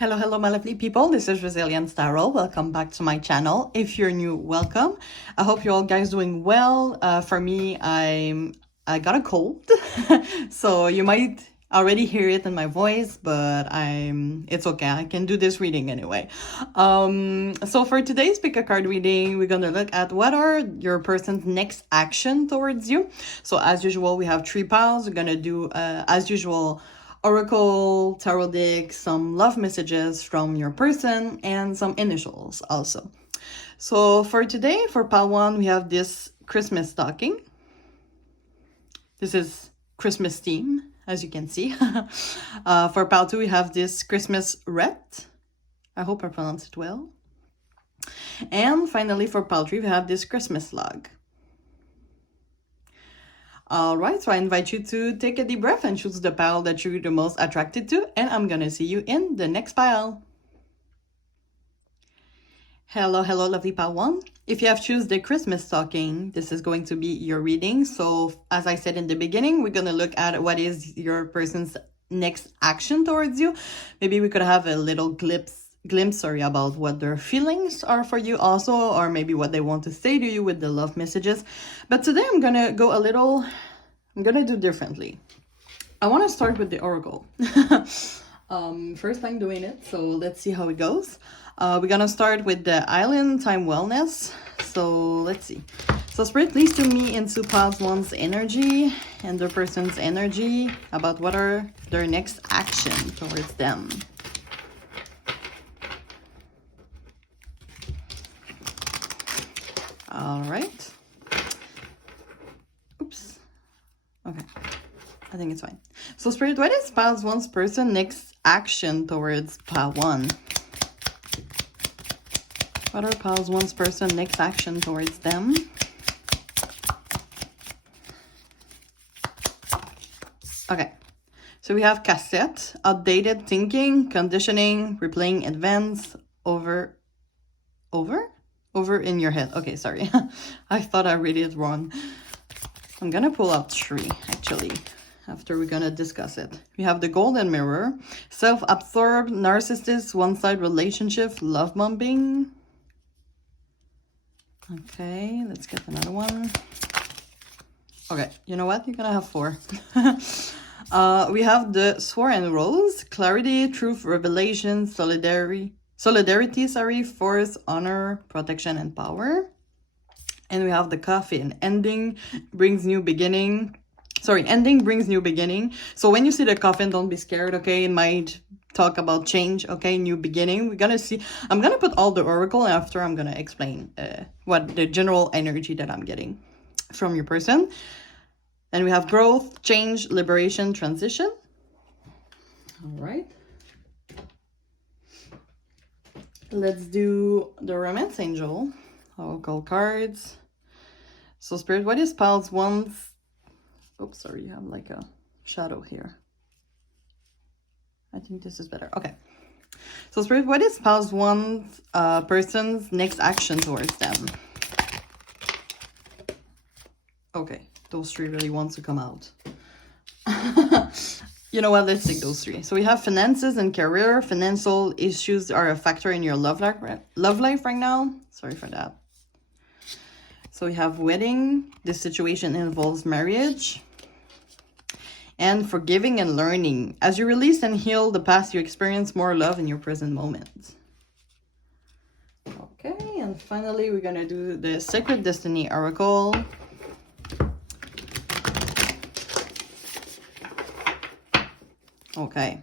Hello, my lovely people. This is Resilient Tarot. Welcome back to my channel. If you're new, welcome. I hope you all guys doing well. For me, I got a cold, so you might already hear it in my voice, but it's okay. I can do this reading anyway. So for today's pick a card reading, we're gonna look at what are your person's next action towards you. So as usual, we have 3 piles. We're gonna do as usual, oracle, tarot deck, some love messages from your person, and some initials also. So for today, for pile 1, we have this Christmas stocking. This is Christmas theme, as you can see. For pile 2, we have this Christmas Wreath. I hope I pronounced it well. And finally, for pile 3, we have this Christmas log. All right, so I invite you to take a deep breath and choose the pile that you're the most attracted to, and I'm gonna see you in the next pile. Hello, lovely pile 1. If you have chosen the Christmas stocking, this is going to be your reading. So as I said in the beginning, we're gonna look at what is your person's next action towards you. Maybe we could have a little glimpse about what their feelings are for you also, or maybe what they want to say to you with the love messages. But today I'm gonna do differently. I want to start with the oracle. First time doing it, so let's see how it goes. We're gonna start with the island time wellness. So let's see. So Spirit, please to me into pile 1's energy and the person's energy about what are their next action towards them. All right. Oops. Okay. I think it's fine. So Spirit, what is pile 1's person next action towards pile 1? What are pile 1's person next action towards them? Okay. So we have cassette, outdated thinking, conditioning, replaying events, over in your head. Okay, sorry. I thought I read it wrong. I'm gonna pull out 3 actually after we're gonna discuss it. We have the golden mirror, self-absorbed, narcissist, one-side relationship, love bombing. Okay, let's get another one. Okay, you know what? You're gonna have 4. We have the sword and rose, clarity, truth, revelation, solidarity, force, honor, protection, and power. And we have the coffin, ending brings new beginning. Ending brings new beginning. So when you see the coffin, don't be scared, okay? It might talk about change, okay? New beginning. We're gonna see. I'm gonna put all the oracle after I'm gonna explain what the general energy that I'm getting from your person. And we have growth, change, liberation, transition. All right. Let's do the romance angel. Oracle cards. So Spirit, what is pile 1's? Oops, sorry, you have like a shadow here. I think this is better. Okay. So Spirit, what is pile 1's person's next action towards them? Okay, those 3 really want to come out. You know what? Let's take those 3. So we have finances and career. Financial issues are a factor in your love life right now. Sorry for that. So we have wedding. This situation involves marriage. And forgiving and learning. As you release and heal the past, you experience more love in your present moment. Okay, and finally, we're gonna do the Sacred Destiny Oracle. Okay.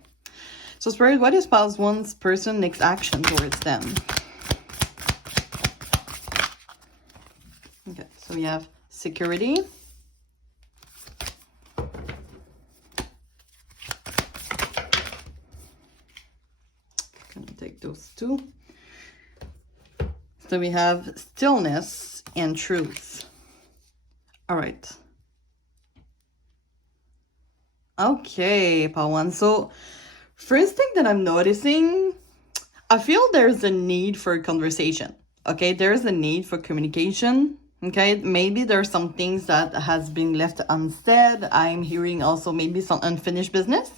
So Spirit, what is pile 1's person next action towards them? Okay, so we have security. Gonna take those 2. So we have stillness and truth. All right. Okay, pile 1. So first thing that I'm noticing, I feel there's a need for conversation. Okay, there's a need for communication. Okay, maybe there's some things that has been left unsaid. I'm hearing also maybe some unfinished business.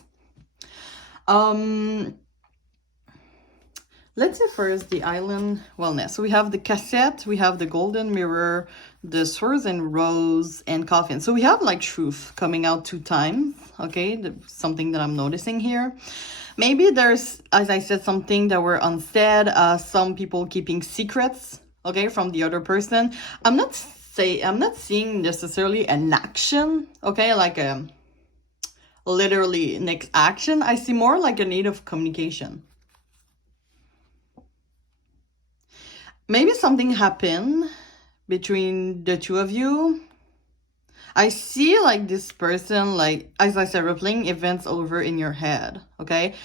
let's say first the island wellness. So we have the cassette, we have the golden mirror, the swords and rose, and coffin. So we have like truth coming out 2 times. Okay, something that I'm noticing here. Maybe there's, as I said, something that were unsaid. Some people keeping secrets, okay, from the other person. I'm not seeing necessarily an action, okay, like a literally next action. I see more like a need of communication. Maybe something happened between the two of you. I see like this person, like, as I said, replaying events over in your head, okay?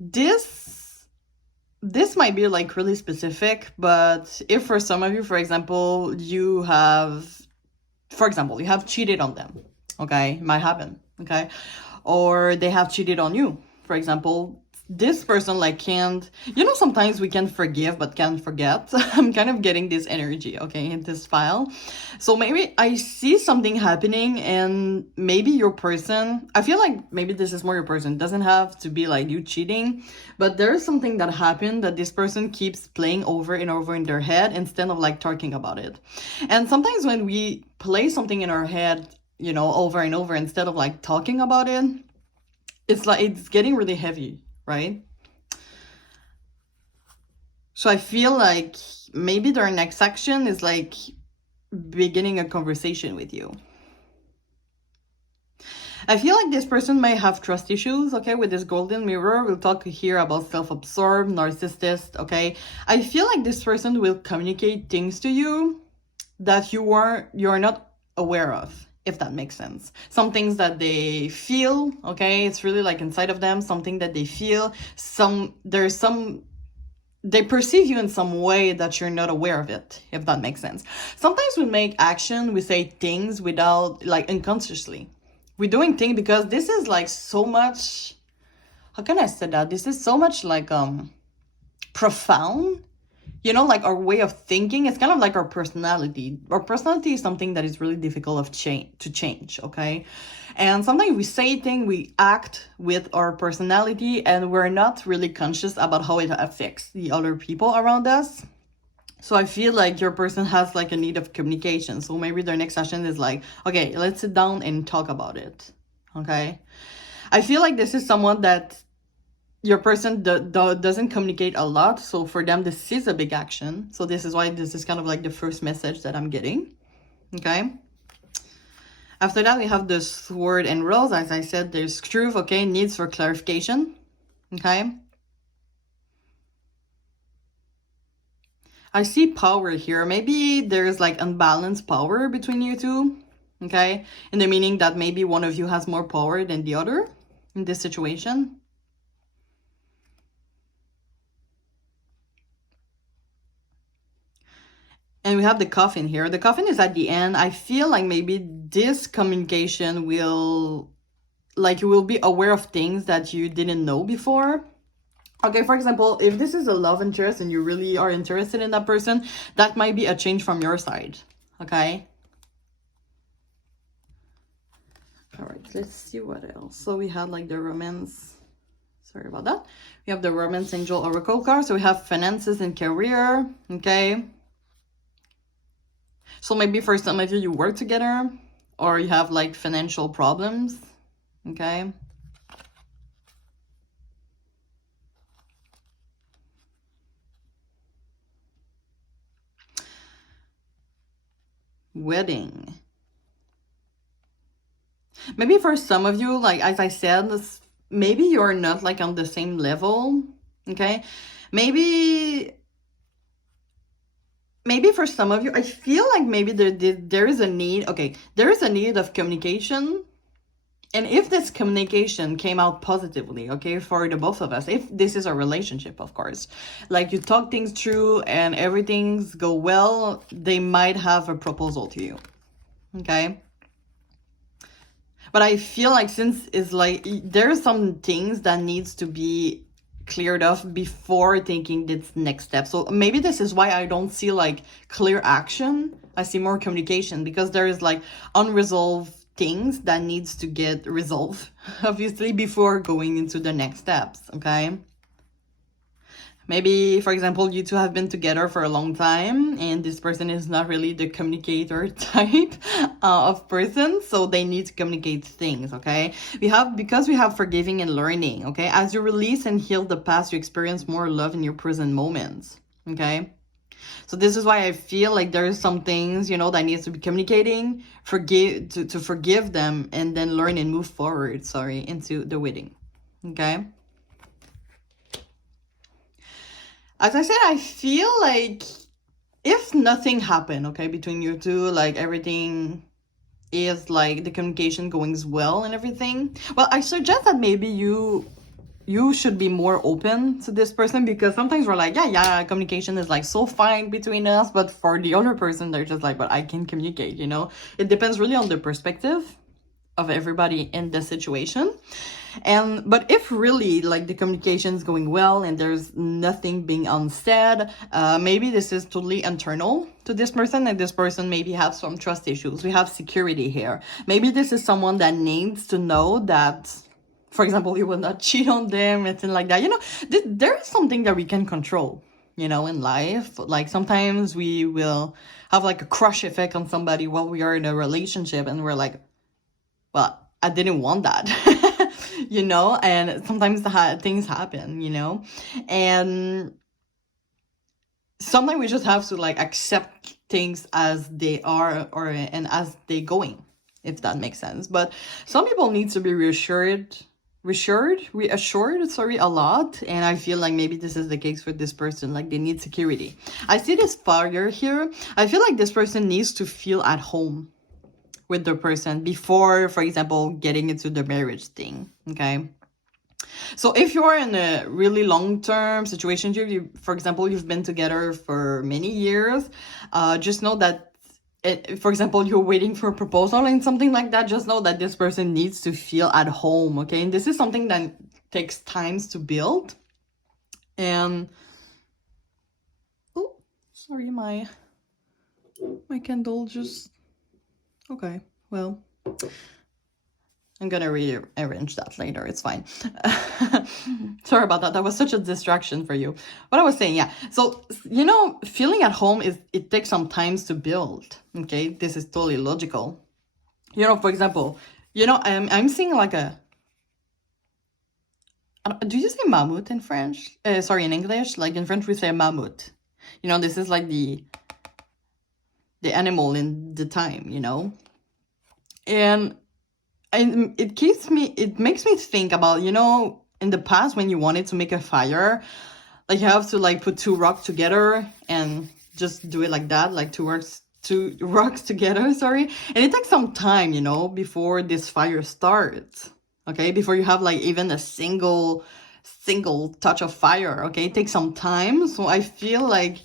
This might be like really specific, but if for some of you, for example, you have cheated on them, okay? It might happen, okay? Or they have cheated on you, for example. This person like can't, sometimes we can forgive but can't forget. I'm kind of getting this energy, okay, in this file. So maybe I see something happening, and maybe your person, I feel like maybe this is more your person. It doesn't have to be like you cheating, but there is something that happened that this person keeps playing over and over in their head instead of like talking about it. And sometimes when we play something in our head, over and over instead of like talking about it, it's getting really heavy, right? So I feel like maybe their next action is like beginning a conversation with you. I feel like this person may have trust issues, okay, with this golden mirror. We'll talk here about self-absorbed, narcissist, okay? I feel like this person will communicate things to you that you're not aware of, if that makes sense. Some things that they feel, okay, it's really like inside of them, something that they feel. They perceive you in some way that you're not aware of it, if that makes sense. Sometimes we make action, we say things without, like, unconsciously. We're doing things because this is like so much, how can I say that? This is so much like profound. Like our way of thinking, it's kind of like our personality. Our personality is something that is really difficult to change, okay? And sometimes we say things, we act with our personality, and we're not really conscious about how it affects the other people around us. So I feel like your person has like a need of communication. So maybe their next session is like, okay, let's sit down and talk about it, okay? I feel like this is someone that your person doesn't communicate a lot, so for them this is a big action. So this is why this is kind of like the first message that I'm getting, okay? After that, we have the sword and rose. As I said, there's truth, okay, needs for clarification, okay? I see power here. Maybe there's like unbalanced power between you two, okay? In the meaning that maybe one of you has more power than the other in this situation. And we have the coffin here. The coffin is at the end. I feel like maybe this communication will, like, you will be aware of things that you didn't know before. Okay, for example, if this is a love interest and you really are interested in that person, that might be a change from your side, okay? All right, let's see what else. So we had like the romance. Sorry about that. We have the romance angel oracle card. So we have finances and career, okay? So maybe for some of you, you work together or you have like financial problems, okay? Wedding. Maybe for some of you, like, as I said, maybe you're not like on the same level, okay? Maybe for some of you, I feel like maybe there is a need, okay, there is a need of communication. And if this communication came out positively, okay, for the both of us, if this is a relationship, of course, like you talk things through and everything's go well, they might have a proposal to you, okay? But I feel like since it's like, there are some things that needs to be cleared off before taking this next step. So maybe this is why I don't see like clear action. I see more communication because there is like unresolved things that needs to get resolved, obviously, before going into the next steps, okay? Maybe, for example, you two have been together for a long time and this person is not really the communicator type of person. So they need to communicate things, okay? Because we have forgiving and learning, okay? As you release and heal the past, you experience more love in your present moments, okay? So this is why I feel like there's some things, you know, that needs to be communicating, to forgive them and then learn and move forward, into the wedding, okay? As I said, I feel like if nothing happened, okay, between you two, like everything is like the communication going well and everything, well, I suggest that maybe you should be more open to this person, because sometimes we're like, yeah, communication is like so fine between us, but for the other person, they're just like, but I can't communicate, you know? It depends really on the perspective of everybody in the situation. But if really like the communication is going well and there's nothing being unsaid, maybe this is totally internal to this person, and this person maybe have some trust issues. We have security here. Maybe this is someone that needs to know that, for example, you will not cheat on them, anything like that. You know, there is something that we can control, you know, in life. Like sometimes we will have like a crush effect on somebody while we are in a relationship and we're like, well, I didn't want that, you know, and sometimes things happen, you know, and sometimes we just have to like accept things as they are and as they going, if that makes sense. But some people need to be reassured, a lot. And I feel like maybe this is the case for this person, like they need security. I see this fire here. I feel like this person needs to feel at home with the person before, for example, getting into the marriage thing, okay? So if you're in a really long-term situation, for example, you've been together for many years, just know that, for example, you're waiting for a proposal and something like that, just know that this person needs to feel at home, okay? And this is something that takes time to build. And, oh, sorry, my candle just... Okay, well, I'm gonna rearrange that later. It's fine. Sorry about that. That was such a distraction for you. What I was saying, yeah. So, you know, feeling at home it takes some time to build. Okay, this is totally logical. You know, for example, you know, I'm seeing like a... Do you say mammoth in French? Sorry, in English. Like in French, we say mammoth. You know, this is like the animal in the time, you know? And it makes me think about, you know, in the past when you wanted to make a fire, like you have to like put two rocks together and just do it like that, like two rocks together, sorry. And it takes some time, you know, before this fire starts, okay? Before you have like even a single touch of fire, okay? It takes some time. So I feel like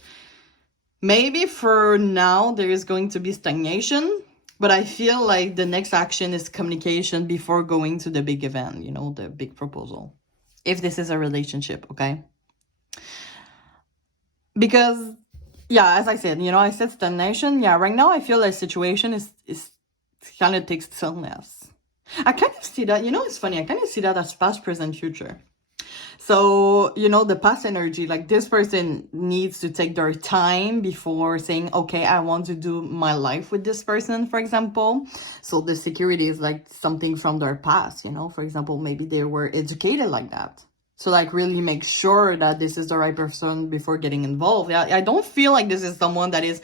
maybe for now there is going to be stagnation, but I feel like the next action is communication before going to the big event, you know, the big proposal. If this is a relationship, okay? Because, yeah, as I said, you know, I said stagnation. Yeah, right now I feel like situation is kind of takes stillness. I kind of see that, you know, it's funny. I kind of see that as past, present, future. So, you know, the past energy, like this person needs to take their time before saying, okay, I want to do my life with this person, for example. So the security is like something from their past, you know, for example, maybe they were educated like that. So like really make sure that this is the right person before getting involved. I don't feel like this is someone that is,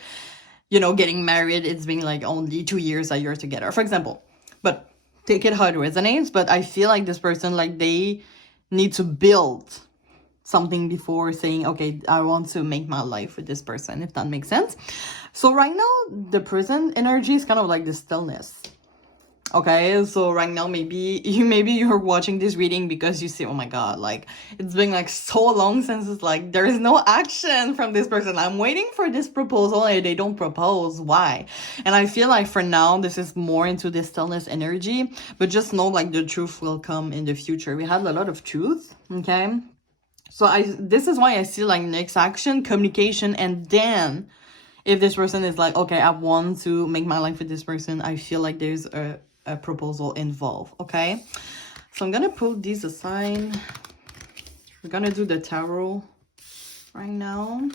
you know, getting married. It's been like only 2 years that you're together, for example. But take it how it resonates. But I feel like this person, like they need to build something before saying, okay, I want to make my life with this person, if that makes sense. So right now, the present energy is kind of like the stillness. Okay, so right now maybe you're watching this reading because you see, oh my god, like it's been like so long since it's like there is no action from this person. I'm waiting for this proposal and they don't propose. Why? And I feel like for now this is more into the stillness energy, but just know like the truth will come in the future. We have a lot of truth, okay? So this is why I see like next action, communication, and then if this person is like, okay, I want to make my life with this person, I feel like there's a proposal involved, okay? So I'm gonna pull these aside. We're gonna do the tarot. right now.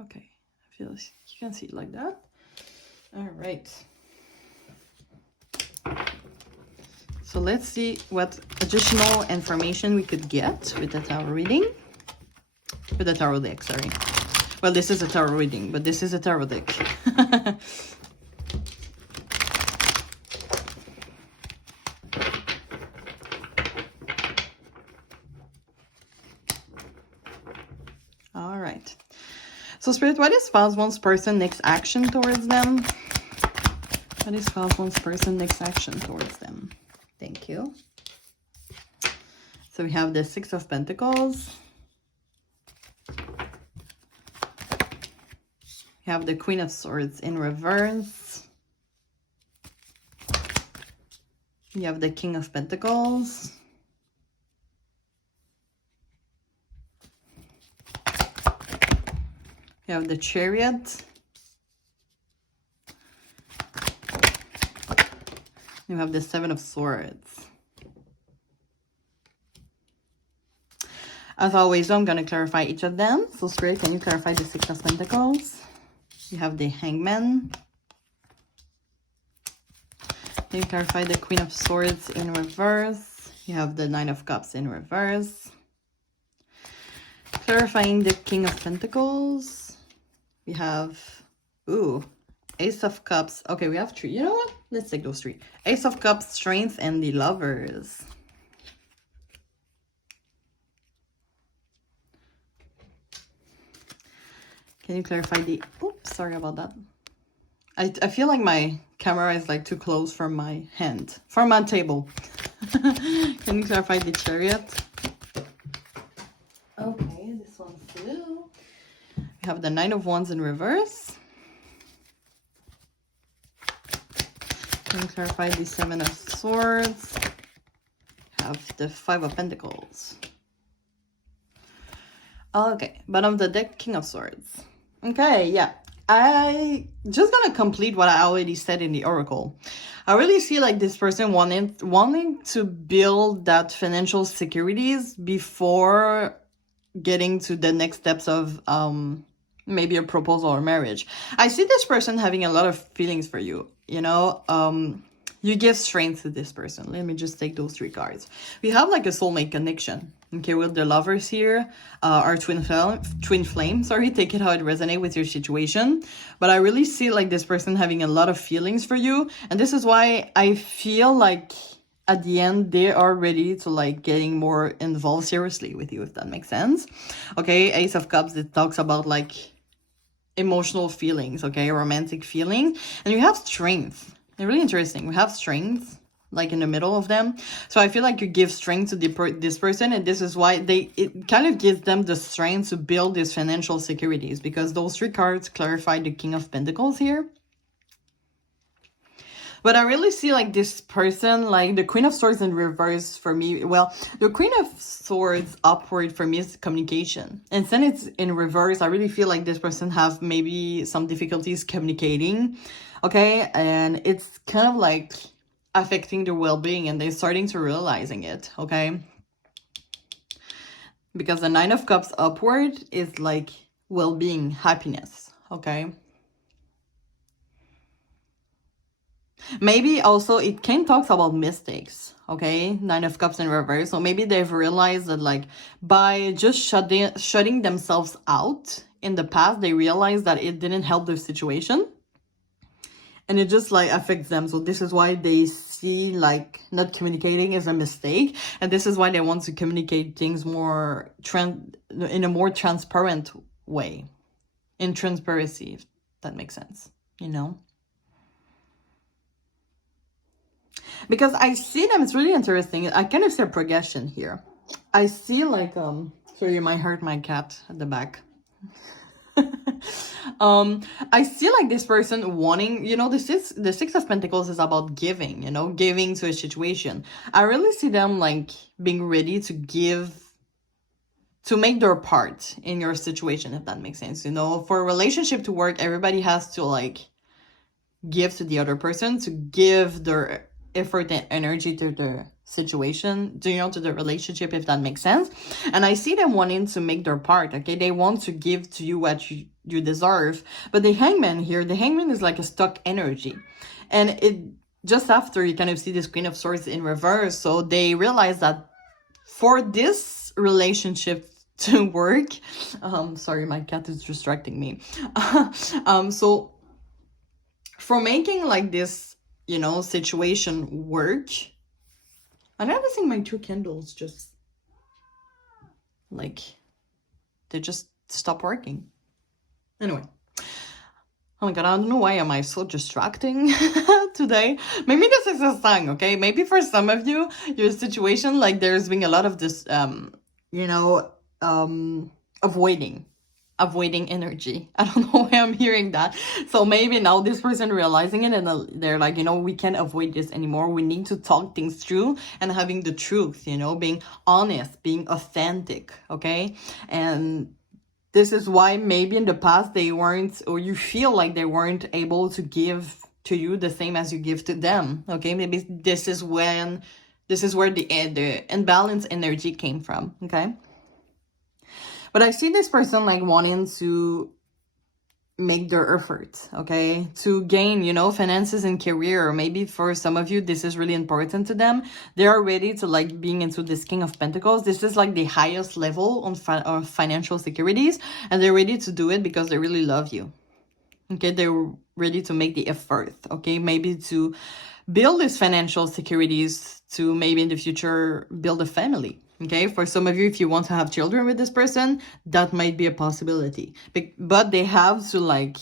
Okay, I feel you can see it like that. All right. So let's see what additional information we could get with the tarot reading. With the tarot deck, sorry. Well, this is a tarot reading, but this is a tarot deck. All right. So Spirit, what is spouse wants person next action towards them? What is spouse wants person next action towards them? Thank you. So we have the Six of Pentacles. We have the Queen of Swords in reverse. You have the King of Pentacles. You have the Chariot. You have the Seven of Swords. As always, I'm going to clarify each of them. So Spirit, can you clarify the Six of Pentacles? You have the Hangman. Can you clarify the Queen of Swords in reverse? You have the Nine of Cups in reverse. Clarifying the King of Pentacles. We have, ooh, Ace of Cups. Okay, we have three. You know what? Let's take those three. Ace of Cups, Strength, and the Lovers. Can you clarify the... Oops, sorry about that. I feel like my camera is like too close from my hand. From my table. Can you clarify the Chariot? Okay, this one's blue. We have the Nine of Wands in reverse. Can you clarify the Seven of Swords? We have the Five of Pentacles. Okay, bottom of the deck, King of Swords. Okay, yeah. I just gonna complete what I already said in the oracle. I really see like this person wanting to build that financial securities before getting to the next steps of maybe a proposal or marriage. I see this person having a lot of feelings for you, you know. You give strength to this person. Let me just take those three cards. We have like a soulmate connection. Okay, with the Lovers here, our twin flame, sorry, take it how it resonates with your situation. But I really see like this person having a lot of feelings for you. And this is why I feel like at the end, they are ready to like getting more involved seriously with you, if that makes sense. Okay, Ace of Cups, it talks about like emotional feelings, okay, romantic feelings. And you have strength. It's really interesting. We have strength like in the middle of them. So I feel like you give strength to this person, and this is why it kind of gives them the strength to build these financial securities, because those three cards clarify the King of Pentacles here. But I really see like this person, like the Queen of Swords in reverse for me. Well, the Queen of Swords upward for me is communication. And then it's in reverse. I really feel like this person have maybe some difficulties communicating. Okay. And it's kind of like affecting their well-being, and they're starting to realizing it. Okay. Because the Nine of Cups upward is like well-being, happiness. Okay. Maybe also it can talk about mistakes, okay? Nine of Cups in reverse. So maybe they've realized that like by just shutting themselves out in the past, they realized that it didn't help their situation. And it just like affects them. So this is why they see like not communicating is a mistake. And this is why they want to communicate things more in a more transparent way. In transparency, if that makes sense, you know? Because I see them, it's really interesting. I kind of see a progression here. I see like, sorry, you might hurt my cat at the back. I see like this person wanting, you know, the Six of Pentacles is about giving, you know, giving to a situation. I really see them like being ready to give, to make their part in your situation, if that makes sense. You know, for a relationship to work, everybody has to like give to the other person, to give their effort and energy to the situation, to the relationship, if that makes sense. And I see them wanting to make their part, okay? They want to give to you what you deserve. But the hangman here, the hangman is like a stuck energy. And it just after you kind of see this Queen of Swords in reverse. So they realize that for this relationship to work, sorry, my cat is distracting me. So for making like this, situation work, I'm noticing my 2 candles just like they just stop working. Anyway. Oh my god, I don't know why am I so distracting today. Maybe this is a sign, okay? Maybe for some of you, your situation, like there's been a lot of this, avoiding energy. I don't know why I'm hearing that. So maybe now this person realizing it and they're like, we can't avoid this anymore. We need to talk things through and having the truth, being honest, being authentic, okay? And this is why maybe in the past they weren't, or you feel like they weren't able to give to you the same as you give to them, okay? Maybe this is where the imbalanced energy came from, okay? But I see this person like wanting to make their effort, okay, to gain, finances and career. Or maybe for some of you, this is really important to them. They are ready to like being into this King of Pentacles. This is like the highest level on financial securities, and they're ready to do it because they really love you. Okay, they're ready to make the effort, okay, maybe to build these financial securities to maybe in the future build a family. Okay, for some of you, if you want to have children with this person, that might be a possibility. But they have to like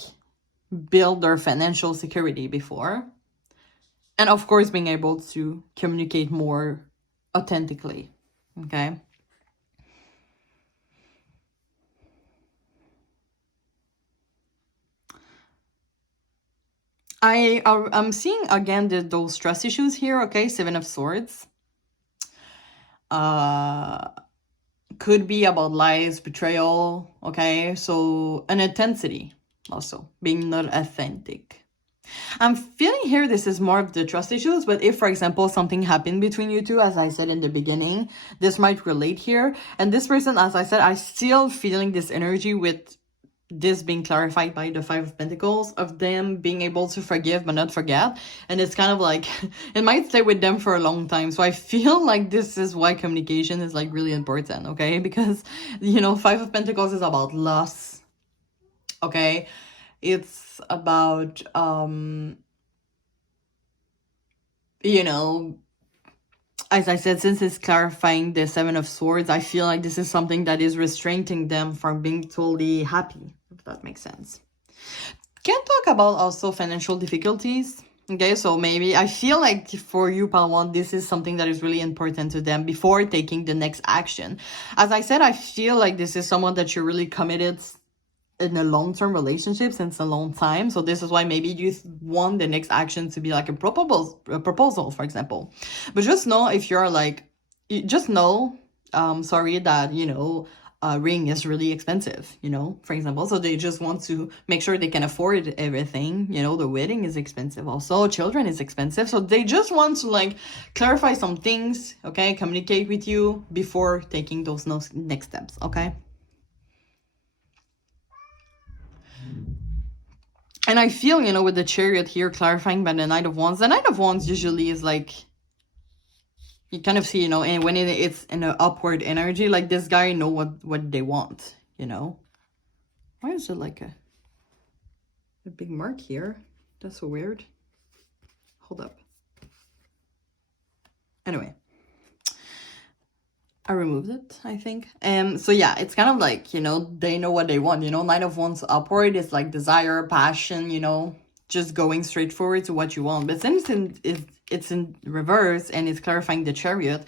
build their financial security before. And of course, being able to communicate more authentically. Okay. I'm seeing again those trust issues here. Okay, 7 of Swords. Could be about lies, betrayal, okay? So an intensity also, being not authentic. I'm feeling here this is more of the trust issues, but if, for example, something happened between you two, as I said in the beginning, this might relate here. And this person, as I said, I'm still feeling this energy with this being clarified by the 5 of Pentacles, of them being able to forgive but not forget. And it's kind of like it might stay with them for a long time. So I feel like this is why communication is like really important, okay? Because 5 of Pentacles is about loss, okay? It's about as I said, since it's clarifying the 7 of Swords, I feel like this is something that is restraining them from being totally happy, if that makes sense. Can talk about also financial difficulties. Okay, so maybe I feel like for you, Palwan, this is something that is really important to them before taking the next action. As I said, I feel like this is someone that you're really committed in a long-term relationship since a long time. So this is why maybe you want the next action to be like a proposal, for example. But just know if you're like, sorry, that, a ring is really expensive, for example. So they just want to make sure they can afford everything. The wedding is expensive also. Children is expensive. So they just want to like clarify some things, okay? Communicate with you before taking those next steps, okay? And I feel, with the Chariot here clarifying by the Knight of Wands usually is like, you kind of see, and when it's in an upward energy, like this guy know what they want, Why is it like a big mark here? That's so weird. Hold up. Anyway. I removed it, I think. So yeah, it's kind of like, they know what they want, Knight of Wands upward is like desire, passion, just going straight forward to what you want. But since it's in reverse and it's clarifying the Chariot,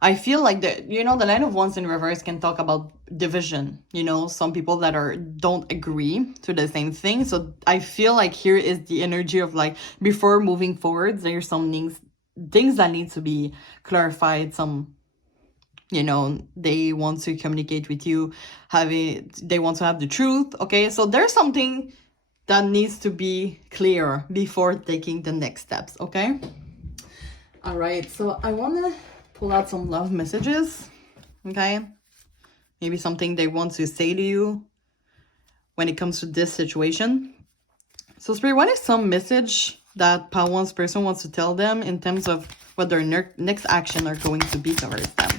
I feel like the Knight of Wands in reverse can talk about division, some people that don't agree to the same thing. So I feel like here is the energy of like, before moving forward, there's some things that need to be clarified, they want to communicate with you, they want to have the truth, okay? So there's something that needs to be clear before taking the next steps, okay? All right, so I want to pull out some love messages, okay? Maybe something they want to say to you when it comes to this situation. So Spirit, what is some message that Pawan's person wants to tell them in terms of what their next action are going to be towards them?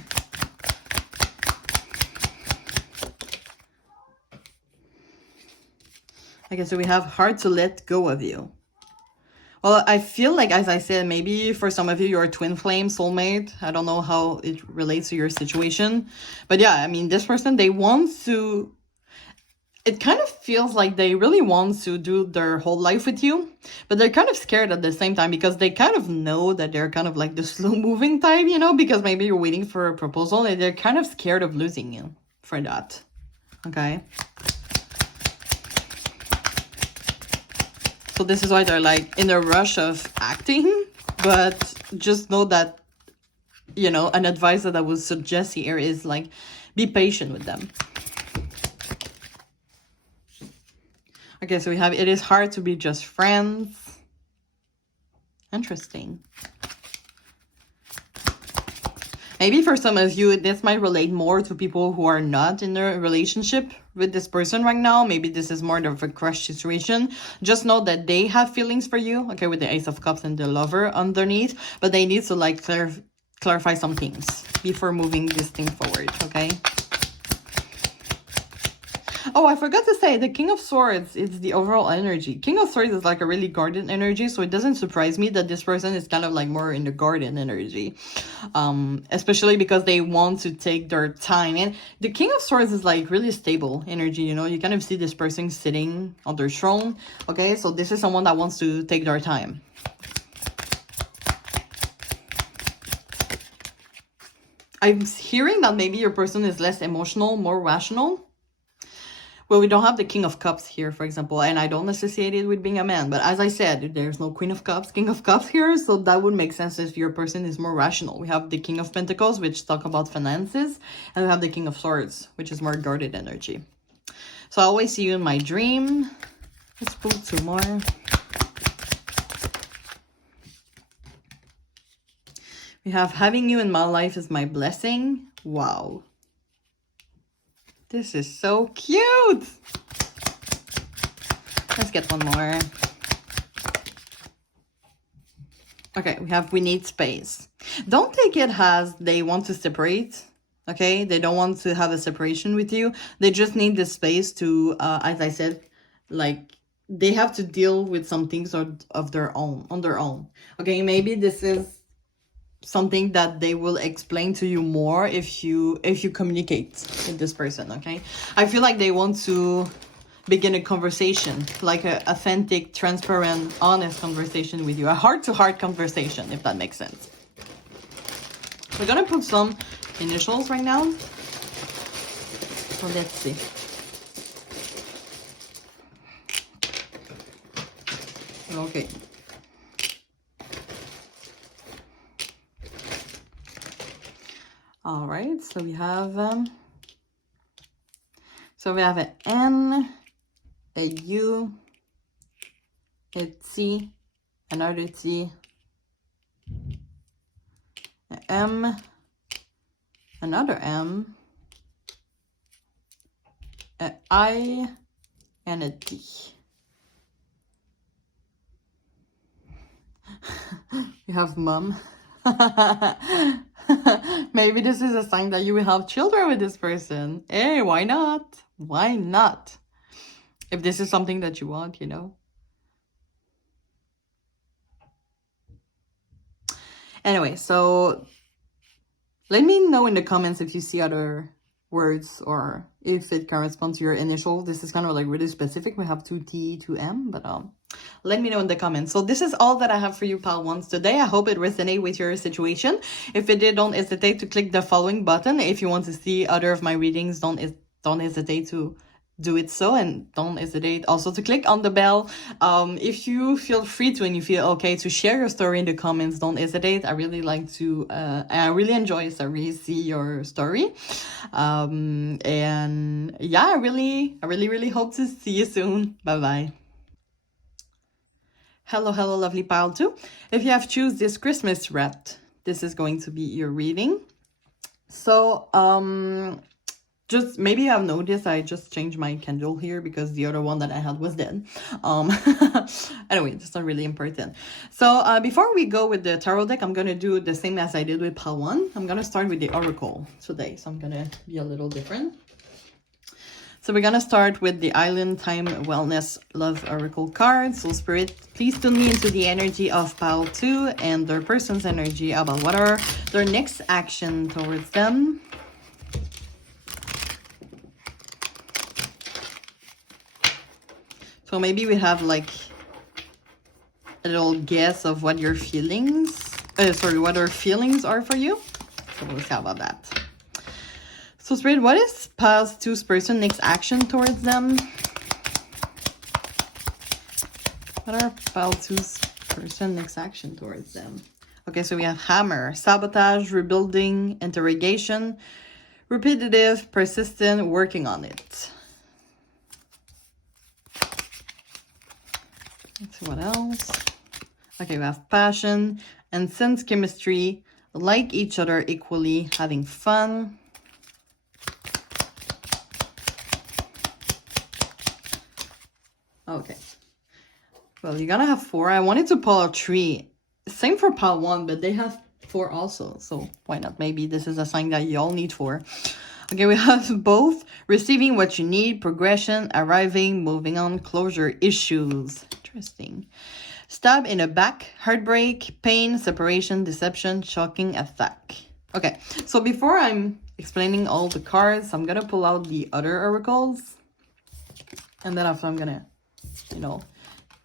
Okay, so we have hard to let go of you. Well, I feel like, as I said, maybe for some of you, you're a twin flame soulmate. I don't know how it relates to your situation. But yeah, I mean, this person, they want to... It kind of feels like they really want to do their whole life with you. But they're kind of scared at the same time because they kind of know that they're kind of like the slow-moving type, you know? Because maybe you're waiting for a proposal and they're kind of scared of losing you for that. Okay? So this is why they're like in a rush of acting, but just know that, you know, an advice that I would suggest here is like, be patient with them. Okay, so we have, it is hard to be just friends. Interesting. Maybe for some of you, this might relate more to people who are not in a relationship with this person right now. Maybe this is more of a crush situation. Just know that they have feelings for you, okay, with the Ace of Cups and the Lover underneath, but they need to like clarify some things before moving this thing forward, okay? Oh, I forgot to say, the King of Swords is the overall energy. King of Swords is like a really guardian energy, so it doesn't surprise me that this person is kind of like more in the guardian energy. Especially because they want to take their time. And the King of Swords is like really stable energy, you know? You kind of see this person sitting on their throne, okay? So this is someone that wants to take their time. I'm hearing that maybe your person is less emotional, more rational. Well, we don't have the King of Cups here, for example, and I don't associate it with being a man. But as I said, there's no Queen of Cups, King of Cups here, so that would make sense if your person is more rational. We have the King of Pentacles, which talk about finances, and we have the King of Swords, which is more guarded energy. So I always see you in my dream. Let's pull two more. We have having you in my life is my blessing. Wow. This is so cute. Let's get one more. Okay, we need space. Don't take it as they want to separate, okay? They don't want to have a separation with you. They just need the space to, as I said, like, they have to deal with some things of their own, on their own. Okay, maybe this is something that they will explain to you more if you communicate with this person, okay? I feel like they want to begin a conversation, like a authentic, transparent, honest conversation with you, a heart-to-heart conversation, if that makes sense. We're gonna put some initials right now. So let's see. Okay. All right, so we have an N, a U, a T, another T, an M, another M, an I, and a D. You have mom. Maybe this is a sign that you will have children with this person. Hey, why not? Why not? If this is something that you want, you know. Anyway, so let me know in the comments if you see other words or if it corresponds to your initial. This is kind of like really specific. We have 2T, 2M, but let me know in the comments. So this is all that I have for you, pal ones, today. I hope it resonated with your situation. If it did, don't hesitate to click the following button. If you want to see other of my readings, don't hesitate to do it so, and don't hesitate also to click on the bell. If you feel free to and you feel okay to share your story in the comments, don't hesitate. I really like to I really enjoy see your story. And yeah, I really hope to see you soon. Bye bye. Hello, hello, lovely pile 2. If you have choose this Christmas wreath, this is going to be your reading. So, just maybe you have noticed I just changed my candle here because the other one that I had was dead. Anyway, it's not really important. So, before we go with the tarot deck, I'm gonna do the same as I did with pile 1. I'm gonna start with the oracle today, so I'm gonna be a little different. So we're gonna start with the Island Time Wellness Love Oracle card. So Spirit, please tune me into the energy of pile 2 and their person's energy about what are their next action towards them. So maybe we have like a little guess of what your feelings, what their feelings are for you. So we'll see about that. So Spirit, what is pile 2's person next action towards them? What are pile 2's person next action towards them? Okay, so we have hammer, sabotage, rebuilding, interrogation, repetitive, persistent, working on it. Let's see what else. Okay, we have passion and sense chemistry, like each other equally, having fun. Okay. Well, you're gonna have 4. I wanted to pull a 3. Same for pile 1, but they have 4 also. So why not? Maybe this is a sign that you all need 4. Okay, we have both receiving what you need, progression, arriving, moving on, closure, issues. Interesting. Stab in the back, heartbreak, pain, separation, deception, shocking, attack. Okay, so before I'm explaining all the cards, I'm gonna pull out the other oracles. And then after I'm gonna,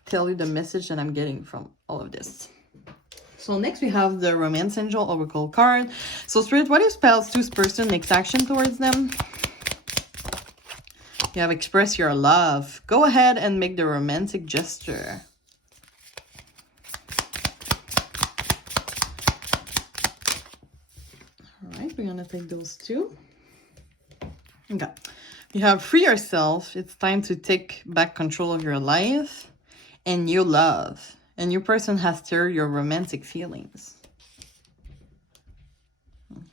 tell you the message that I'm getting from all of this. So next we have the Romance Angel Oracle card. So Spirit, what is pile 2's person next action towards them? You have express your love. Go ahead and make the romantic gesture. All right, we're gonna take those 2. Okay. You have free yourself. It's time to take back control of your life and your love. And your person has stirred your romantic feelings.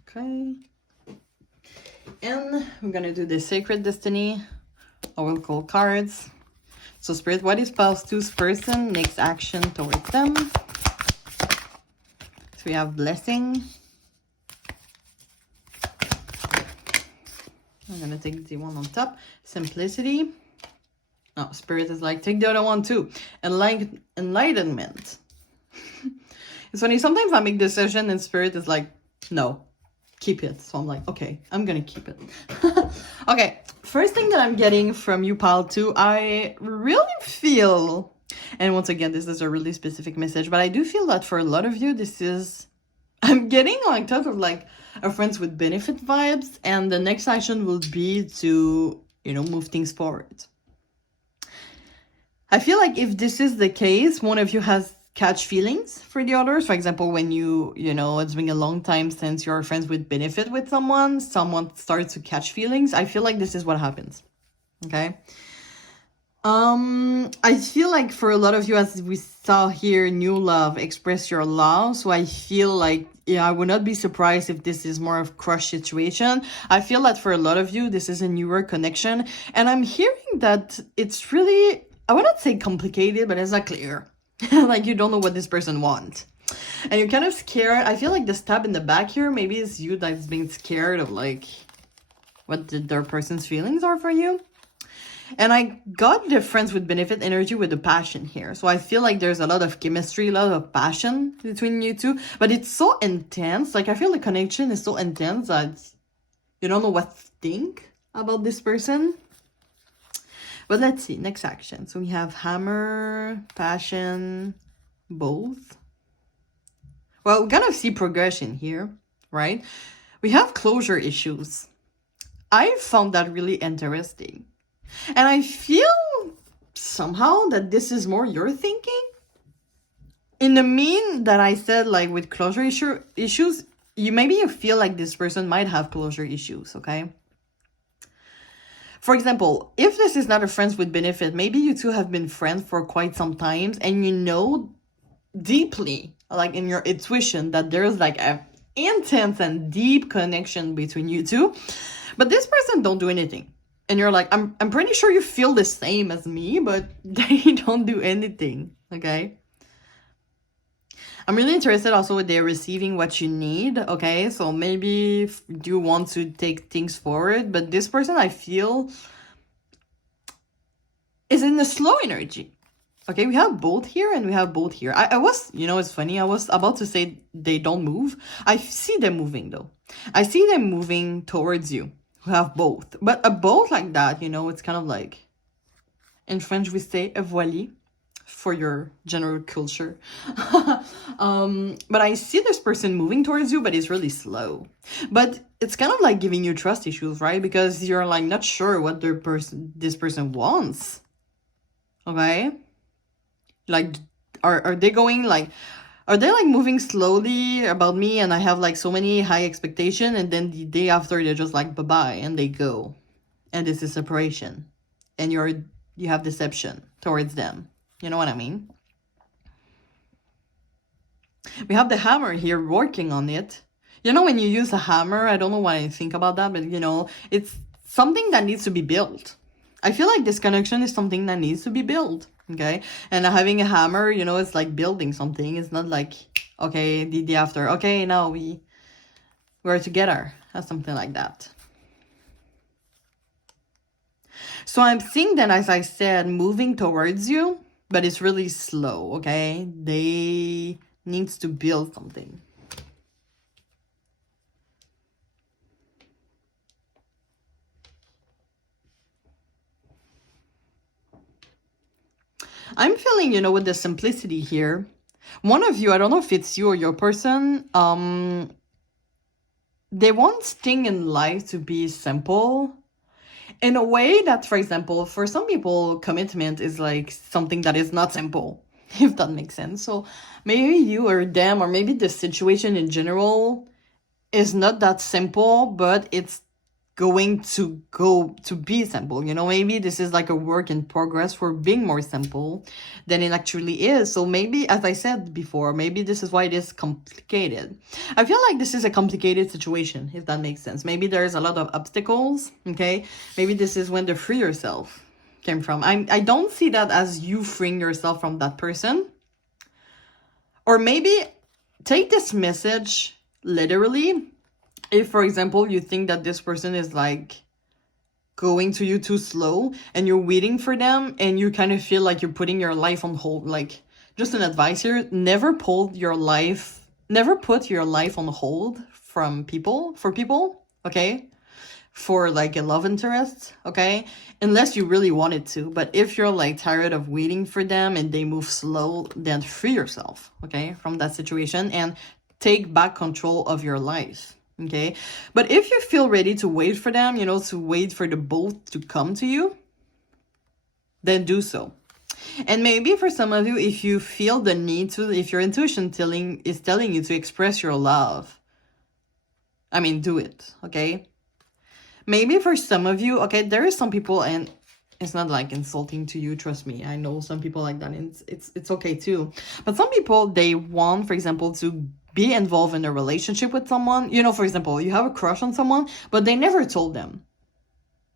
Okay. And we're going to do the Sacred Destiny Oracle cards. So Spirit, what is pile 2's person next action towards them? So we have blessing. I'm going to take the one on top. Simplicity. Oh, Spirit is like, take the other one too. Enlightenment. It's funny, sometimes I make decision and Spirit is like, no, keep it. So I'm like, okay, I'm gonna keep it. Okay, first thing that I'm getting from you, pile 2, I really feel, and once again, this is a really specific message, but I do feel that for a lot of you, I'm getting like type of like a friends with benefit vibes, and the next action will be to, move things forward. I feel like if this is the case, one of you has catch feelings for the others. For example, when it's been a long time since you're friends with benefit with someone starts to catch feelings. I feel like this is what happens. Okay. I feel like for a lot of you, as we saw here, new love, express your love. So I feel like, I would not be surprised if this is more of crush situation. I feel that for a lot of you, this is a newer connection. And I'm hearing that it's really, I would not say complicated, but it's not clear. Like you don't know what this person wants. And you're kind of scared. I feel like the stab in the back here, maybe it's you that's being scared of like what their person's feelings are for you. And I got the friends with benefit energy with the passion here. So I feel like there's a lot of chemistry, a lot of passion between you two. But it's so intense. Like I feel the connection is so intense that you don't know what to think about this person. But let's see, next action. So we have hammer, passion, both. Well, we're gonna see progression here, right? We have closure issues. I found that really interesting. And I feel somehow that this is more your thinking. In the mean that I said, like with closure issues, you feel like this person might have closure issues, okay? For example, if this is not a friends with benefit, maybe you two have been friends for quite some time and you know deeply, like in your intuition, that there's like a intense and deep connection between you two, but this person don't do anything. And you're like, I'm pretty sure you feel the same as me, but they don't do anything, okay? I'm really interested also with they're receiving what you need, okay? So maybe you want to take things forward, but this person, I feel, is in the slow energy. Okay, we have both here and we have both here. I was, you know, it's funny. I was about to say they don't move. I see them moving though. I see them moving towards you. We have both. But a both like that, you know, it's kind of like, in French we say a voilier for your general culture. But I see this person moving towards you, but it's really slow. But it's kind of like giving you trust issues, right? Because you're like not sure what this person wants. Okay? Like, are they going like, are they like moving slowly about me and I have like so many high expectation, and then the day after they're just like bye-bye and they go, and this is separation, and you have deception towards them. You know what I mean? We have the hammer here working on it. You know, when you use a hammer, I don't know why I think about that, but you know, it's something that needs to be built. I feel like this connection is something that needs to be built, okay? And having a hammer, you know, it's like building something. It's not like, okay, the day after, okay, now we're together, or something like that. So I'm seeing that, as I said, moving towards you, but it's really slow, okay? They needs to build something. I'm feeling, you know, with the simplicity here, one of you, I don't know if it's you or your person, they want things in life to be simple in a way that, for example, for some people, commitment is like something that is not simple, if that makes sense. So maybe you or them, or maybe the situation in general is not that simple, but it's going to go to be simple. You know, maybe this is like a work in progress for being more simple than it actually is. So maybe, as I said before, maybe this is why it is complicated. I feel like this is a complicated situation, if that makes sense. Maybe there's a lot of obstacles, okay? Maybe this is when the free yourself came from. I don't see that as you freeing yourself from that person. Or maybe take this message literally. If, for example, you think that this person is like going to you too slow and you're waiting for them and you kind of feel like you're putting your life on hold, like, just an advice here, never put your life on hold for people, okay? For like a love interest, okay? Unless you really wanted to. But if you're like tired of waiting for them and they move slow, then free yourself, okay, from that situation and take back control of your life. Okay, but if you feel ready to wait for them, you know, to wait for the both to come to you, then do so. And maybe for some of you, if you feel the need to, if your intuition is telling you to express your love, I mean, do it, okay? Maybe for some of you, okay, there is some people, and it's not like insulting to you, trust me. I know some people like that, and it's okay too. But some people, they want, for example, to be involved in a relationship with someone. You know, for example, you have a crush on someone, but they never told them.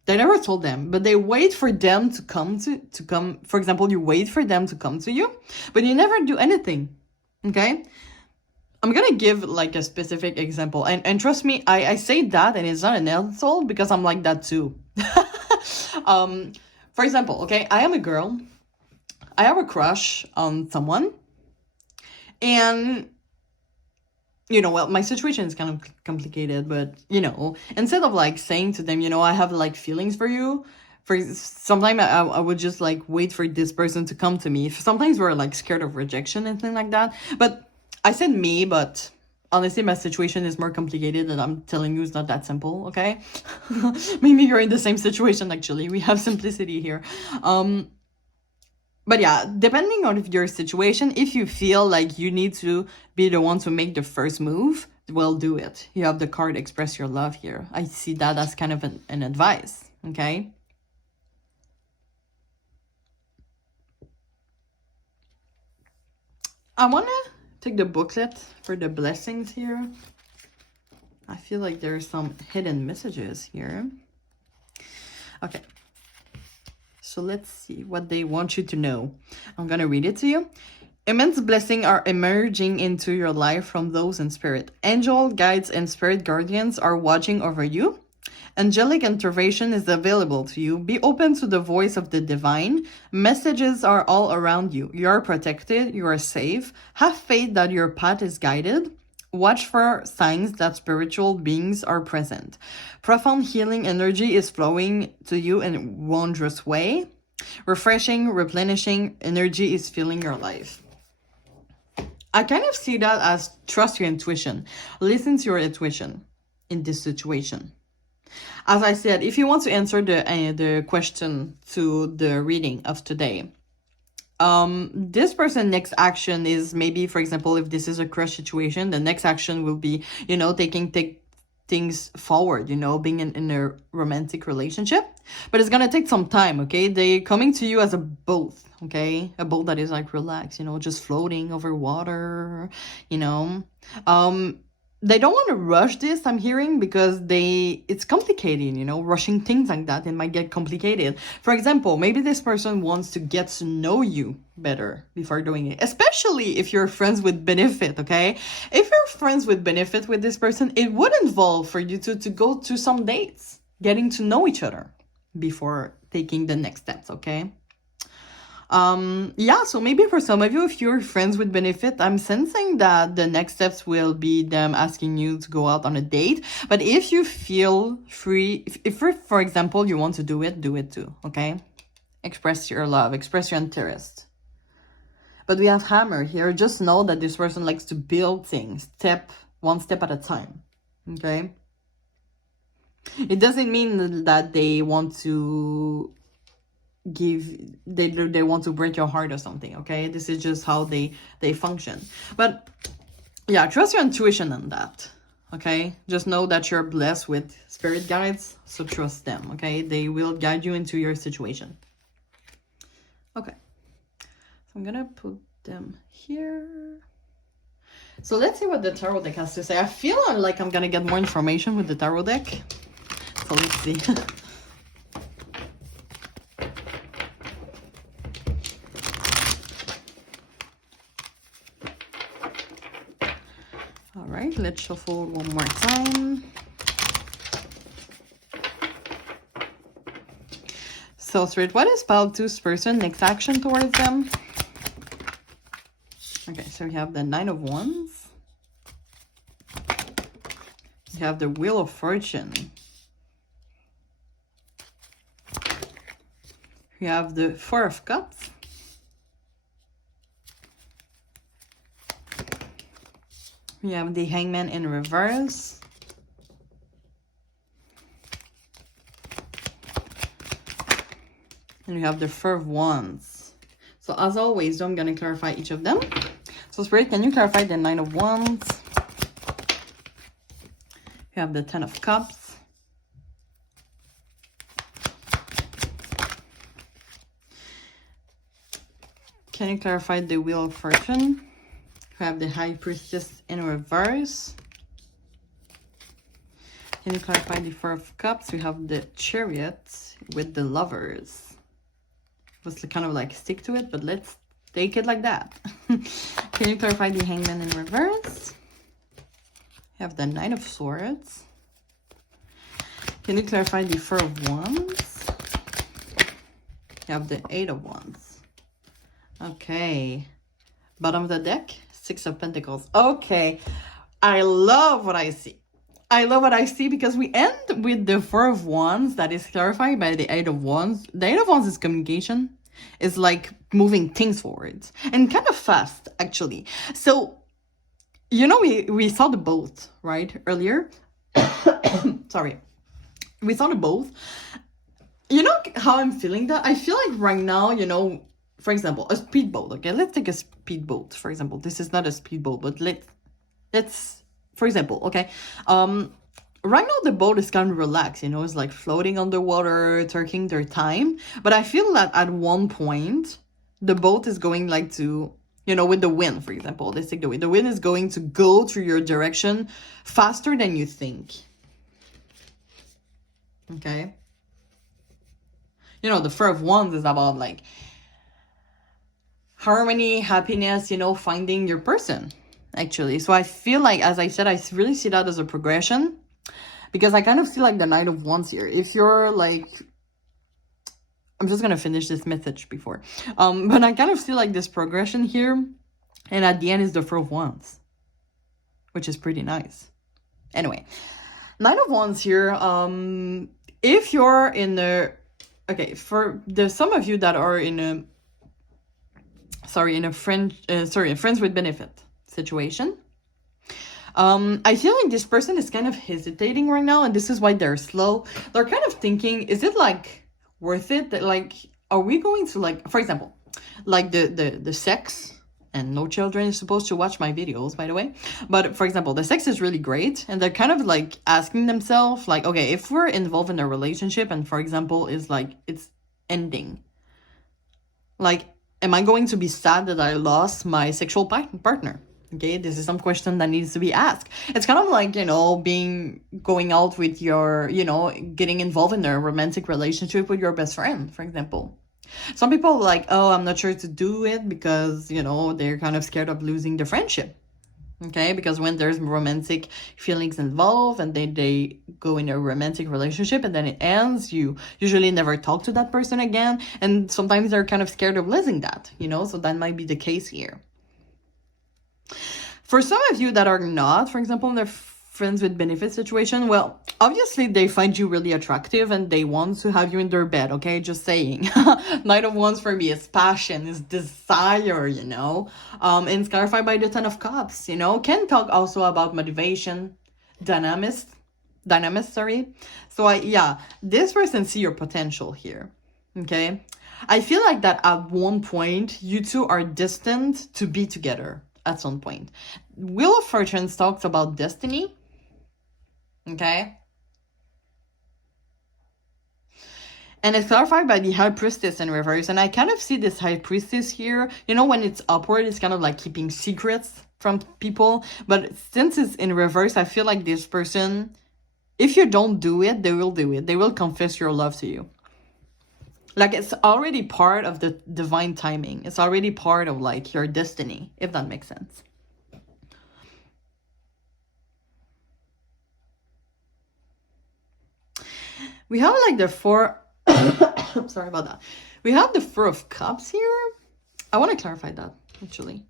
But they wait for them to come. For example, you wait for them to come to you, but you never do anything, okay? I'm gonna give like a specific example, and trust me, I say that, and it's not an insult, because I'm like that too. For example, okay, I am a girl. I have a crush on someone, and you know, well, my situation is kind of complicated, but you know, instead of like saying to them, you know, I have like feelings for you, for sometimes I would just like wait for this person to come to me. Sometimes we're like scared of rejection and things like that. But I said me, but honestly, my situation is more complicated, and I'm telling you it's not that simple, okay? Maybe you're in the same situation, actually. We have simplicity here. But yeah, depending on your situation, if you feel like you need to be the one to make the first move, well, do it. You have the card express your love here. I see that as kind of an advice, okay? I want to take the booklet for the blessings here. I feel like there's some hidden messages here. Okay. So let's see what they want you to know. I'm going to read it to you. Immense blessings are emerging into your life from those in spirit. Angel guides and spirit guardians are watching over you. Angelic intervention is available to you. Be open to the voice of the divine. Messages are all around you. You are protected. You are safe. Have faith that your path is guided. Watch for signs that spiritual beings are present. Profound healing energy is flowing to you in a wondrous way. Refreshing, replenishing energy is filling your life. I kind of see that as trust your intuition. Listen to your intuition in this situation. As I said, if you want to answer the question to the reading of today, this person's next action is maybe, for example, if this is a crush situation, the next action will be, you know, taking things forward, you know, being in a romantic relationship. But it's gonna take some time, okay? They coming to you as a boat, okay? A boat that is like relaxed, you know, just floating over water, you know. They don't want to rush this, I'm hearing, because it's complicated, you know, rushing things like that, it might get complicated. For example, maybe this person wants to get to know you better before doing it, especially if you're friends with benefit, okay? If you're friends with benefit with this person, it would involve for you to go to some dates, getting to know each other before taking the next steps, okay? Yeah, so maybe for some of you, if you're friends with benefit, I'm sensing that the next steps will be them asking you to go out on a date. But if you feel free, if for example, you want to do it too, okay? Express your love, express your interest. But we have hammer here. Just know that this person likes to build things one step at a time, okay? It doesn't mean that they want to they want to break your heart or something, okay? This is just how they function. But yeah, trust your intuition on that, okay? Just know that you're blessed with spirit guides, so trust them, okay? They will guide you into your situation. Okay, so I'm gonna put them here. So let's see what the tarot deck has to say. I feel like I'm gonna get more information with the tarot deck, so let's see. All right, let's shuffle one more time. So, Spirit, what is Pile 2's person next action towards them? Okay, so we have the Nine of Wands. You have the Wheel of Fortune. You have the Four of Cups. We have the Hangman in reverse. And we have the Four of Wands. So as always, I'm going to clarify each of them. So Spirit, can you clarify the Nine of Wands? You have the Ten of Cups. Can you clarify the Wheel of Fortune? You have the High Priestess in reverse. Can you clarify the Four of Cups? We have the Chariot with the Lovers. It was kind of like stick to it, but let's take it like that. Can you clarify the Hangman in reverse? You have the Knight of Swords. Can you clarify the Four of Wands? You have the Eight of Wands. Okay. Bottom of the deck, Six of Pentacles. Okay. I love what I see. I love what I see because we end with the Four of Wands that is clarified by the Eight of Wands. The Eight of Wands is communication. It's like moving things forward. And kind of fast, actually. So, you know, we saw the boat, right, earlier? Sorry. We saw the boat. You know how I'm feeling that? I feel like right now, you know, for example, a speedboat. Okay, let's take a speedboat, for example. This is not a speedboat, but let's for example, okay. Right now the boat is kind of relaxed, you know, it's like floating on the water, taking their time. But I feel that at one point the boat is going like to You know, with the wind, for example, let's take the wind. The wind is going to go through your direction faster than you think. Okay? You know, the Four of Wands is about like harmony, happiness, you know, finding your person, actually. So I feel like, as I said, I really see that as a progression, because I kind of see like the Knight of Wands here. If you're like, I'm just gonna finish this message before, but I kind of see like this progression here, and at the end is the Four of Wands, which is pretty nice. Anyway, Knight of Wands here. If you're in the, okay, for there's some of you that are in a, a friends with benefit situation. I feel like this person is kind of hesitating right now, and this is why they're slow. They're kind of thinking, is it like worth it? That like, are we going to like, for example, like the sex, and no children is supposed to watch my videos, by the way. But for example, the sex is really great, and they're kind of like asking themselves, like, okay, if we're involved in a relationship, and for example, is like it's ending, like, am I going to be sad that I lost my sexual partner? Okay, this is some question that needs to be asked. It's kind of like, you know, going out with your, you know, getting involved in a romantic relationship with your best friend, for example. Some people are like, oh, I'm not sure to do it because, you know, they're kind of scared of losing the friendship. Okay, because when there's romantic feelings involved and they go in a romantic relationship and then it ends, you usually never talk to that person again. And sometimes they're kind of scared of losing that, you know, so that might be the case here. For some of you that are not, for example, in the friends with benefit situation, well, obviously they find you really attractive and they want to have you in their bed, okay? Just saying. Knight of Wands for me is passion, is desire, you know? And it's clarified by the Ten of Cups, you know? Can talk also about motivation, dynamics, sorry. So yeah, this person see your potential here, okay? I feel like that at one point, you two are destined to be together at some point. Wheel of Fortune talks about destiny, okay? And it's clarified by the High Priestess in reverse. And I kind of see this High Priestess here. You know, when it's upward, it's kind of like keeping secrets from people. But since it's in reverse, I feel like this person, if you don't do it, they will do it. They will confess your love to you. Like, it's already part of the divine timing. It's already part of, like, your destiny, if that makes sense. We have, like, the Four... Sorry about that. We have the Four of Cups here. I want to clarify that, actually.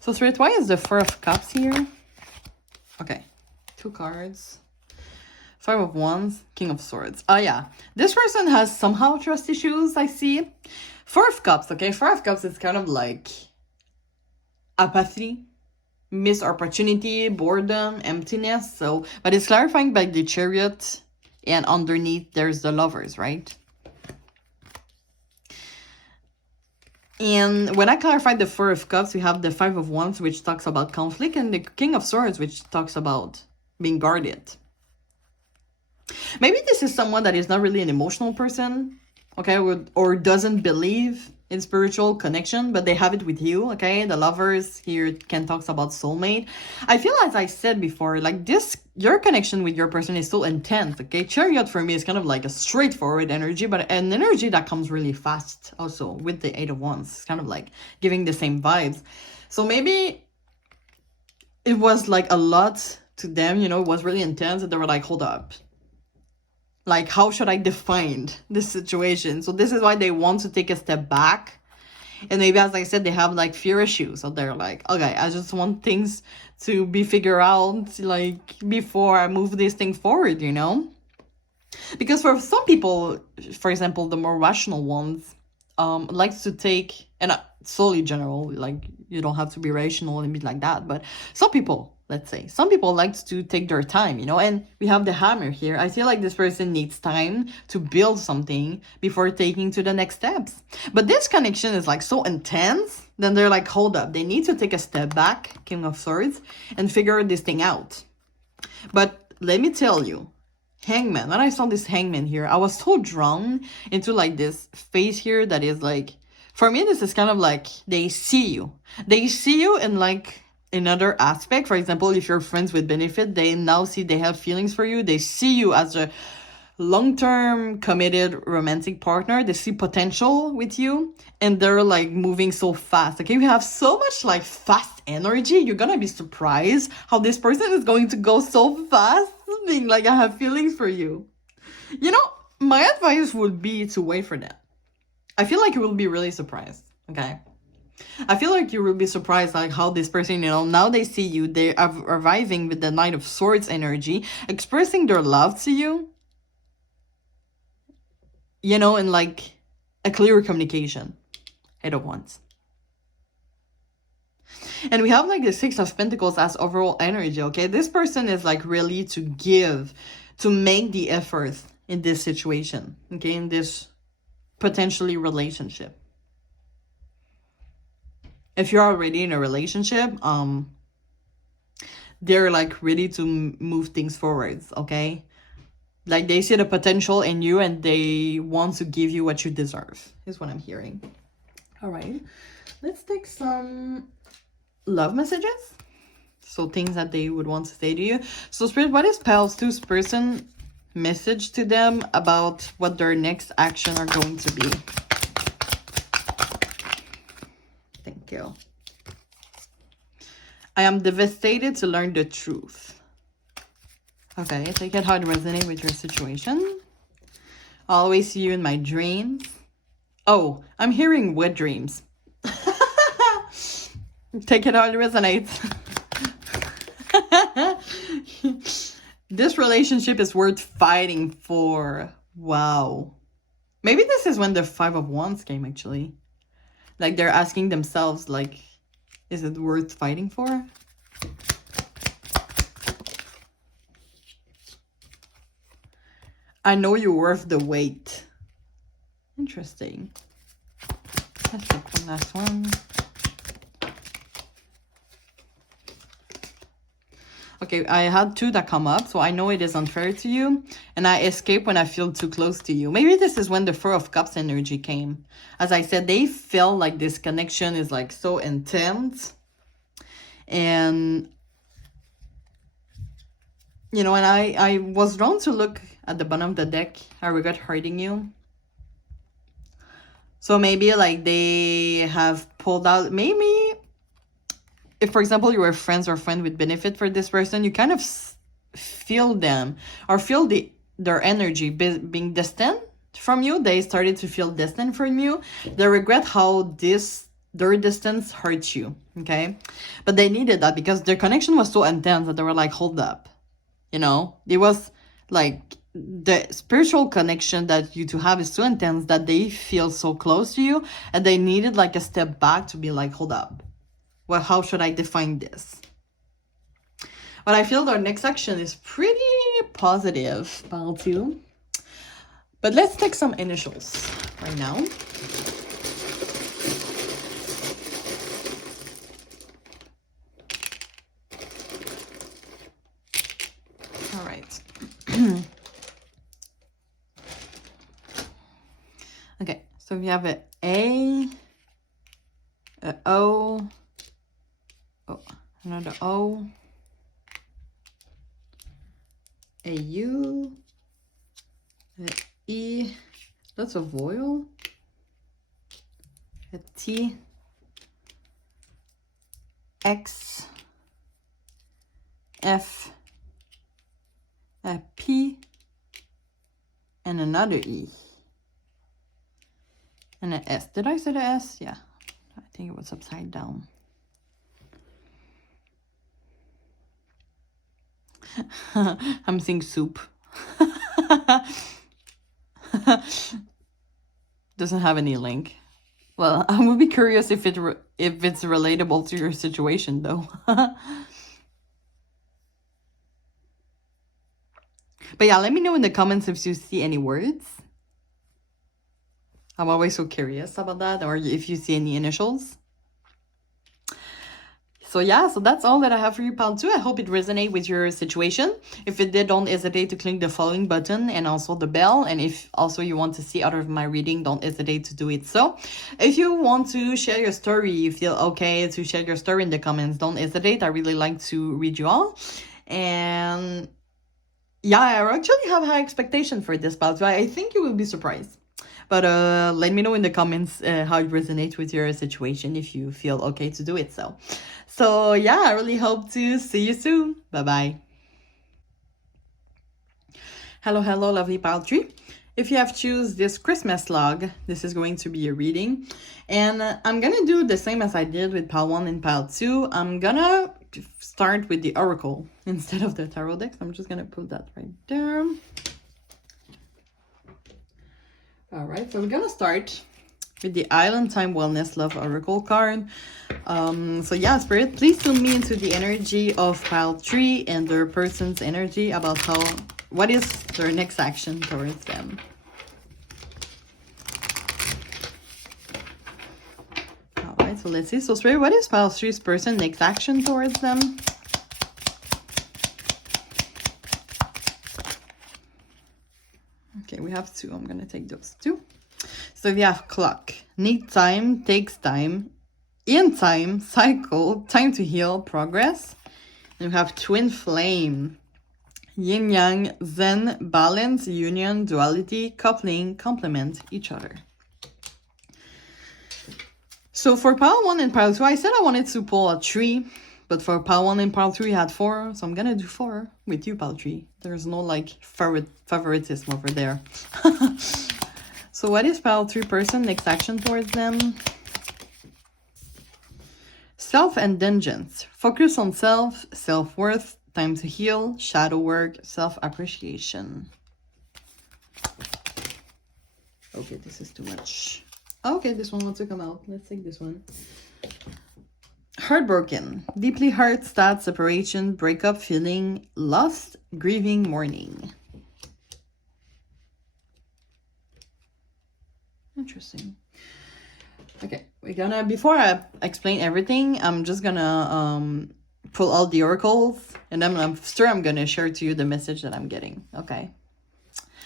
So, why is the Four of Cups here? Okay. 2 cards. Five of Wands, King of Swords. Oh, yeah. This person has somehow trust issues, I see. Four of Cups, okay? Four of Cups is kind of like apathy, missed opportunity, boredom, emptiness. So, but it's clarifying by the Chariot, and underneath there's the Lovers, right? And when I clarified the Four of Cups, we have the Five of Wands, which talks about conflict, and the King of Swords, which talks about being guarded. Maybe this is someone that is not really an emotional person, okay, or doesn't believe in spiritual connection, but they have it with you, okay? The Lovers here can talk about soulmate. I feel, as I said before, like this, your connection with your person is so intense, okay? Chariot for me is kind of like a straightforward energy, but an energy that comes really fast also with the Eight of Wands. It's kind of like giving the same vibes. So maybe it was like a lot to them, you know, it was really intense, and they were like, hold up. Like, how should I define this situation? So this is why they want to take a step back. And maybe, as I said, they have, like, fear issues. So they're like, okay, I just want things to be figured out, like, before I move this thing forward, you know? Because for some people, for example, the more rational ones, likes to take, and solely general, like, you don't have to be rational and be like that. But some people, let's say, some people like to take their time, you know, and we have the Hammer here. I feel like this person needs time to build something before taking to the next steps. But this connection is like so intense, then they're like, hold up, they need to take a step back, King of Swords, and figure this thing out. But let me tell you, Hangman. When I saw this hangman here, I was so drawn into like this face here that is like, for me, this is kind of like they see you. They see you in like another aspect. For example, if you're friends with benefit, they now see they have feelings for you. They see you as a long-term committed romantic partner. They see potential with you and they're like moving so fast. Okay, you have so much like fast energy. You're gonna be surprised how this person is going to go so fast, being like, I have feelings for you. You know, my advice would be to wait for that. I feel like you will be really surprised. Okay, I feel like you will be surprised like how this person, you know, now they see you, they are arriving with the Knight of Swords energy, expressing their love to you, you know, in like a clear communication at once. And we have like the Six of Pentacles as overall energy, okay? This person is like really to give, to make the effort in this situation, okay? In this potentially relationship. If you're already in a relationship, they're like ready to move things forwards, okay? Like they see the potential in you and they want to give you what you deserve, is what I'm hearing. All right, let's take some love messages. So things that they would want to say to you. So Spirit, what is Pals 2's person message to them about what their next action are going to be? Thank you. I am devastated to learn the truth. Okay, take it how it resonates with your situation. I always see you in my dreams. Oh, I'm hearing wet dreams. Take it how it resonates. This relationship is worth fighting for. Wow. Maybe this is when the Five of Wands came, actually. Like, they're asking themselves, like, is it worth fighting for? I know you're worth the wait. Interesting. Let's take one last one. Okay, I had two that come up, so I know it is unfair to you. And I escape when I feel too close to you. Maybe this is when the Four of Cups energy came. As I said, they feel like this connection is like so intense. And, you know, and I was drawn to look at the bottom of the deck. I regret hurting you. So maybe like they have pulled out, maybe if, for example, you were friends or friend with benefit for this person, you kind of feel them or feel their energy being distant from you. They started to feel distant from you. They regret how their distance hurts you, okay? But they needed that because their connection was so intense that they were like, hold up. You know, it was like the spiritual connection that you two have is so intense that they feel so close to you and they needed like a step back to be like, hold up. Well, how should I define this? But I feel their next action is pretty positive, Pile 2. But let's take some initials right now. All right. Okay, so we have an A, an O, oh, another O, a U, an E, lots of vowel, a T, X, F, a P, and another E, and an S. Did I say the S? Yeah, I think it was upside down. I'm seeing soup. Doesn't have any link. Well, I would be curious if it's relatable to your situation, though. But yeah, let me know in the comments if you see any words. I'm always so curious about that, or if you see any initials. So yeah, so that's all that I have for you, pile 2. I hope it resonates with your situation. If it did, don't hesitate to click the following button and also the bell. And if also you want to see other of my reading, don't hesitate to do it. So if you want to share your story, you feel okay to share your story in the comments, don't hesitate. I really like to read you all. And yeah, I actually have high expectation for this pile 2. I think you will be surprised. But let me know in the comments how it resonates with your situation, if you feel okay to do it. So yeah, I really hope to see you soon. Bye-bye. Hello, lovely pile 3. If you have choose this Christmas log, this is going to be a reading. And I'm going to do the same as I did with pile 1 and pile 2. I'm going to start with the oracle instead of the tarot deck. I'm just going to put that right there. All right, so we're going to start with the Island Time Wellness Love Oracle card. So yeah, Spirit, please tune me into the energy of pile 3 and their person's energy about what is their next action towards them. All right, so let's see. So Spirit, what is pile 3's person next action towards them? Okay, we have 2. I'm going to take those 2. So we have clock, need time, takes time, in time, cycle, time to heal, progress. And we have twin flame, yin yang, zen, balance, union, duality, coupling, complement each other. So for pile 1 and pile 2, I said I wanted to pull a 3, but for pile 1 and pile 3, I had 4. So I'm gonna do 4 with you, pile 3. There's no like favoritism over there. So what is pile 3 person next action towards them? Self-indulgence. Focus on self, self-worth, time to heal, shadow work, self-appreciation. Okay, this is too much. Okay, this one wants to come out. Let's take this one. Heartbroken. Deeply hurt, sad, separation, breakup, feeling, lost, grieving, mourning. Interesting. Okay, we're gonna, before I explain everything, I'm just gonna pull all the oracles, and then I'm sure I'm gonna share to you the message that I'm getting. Okay,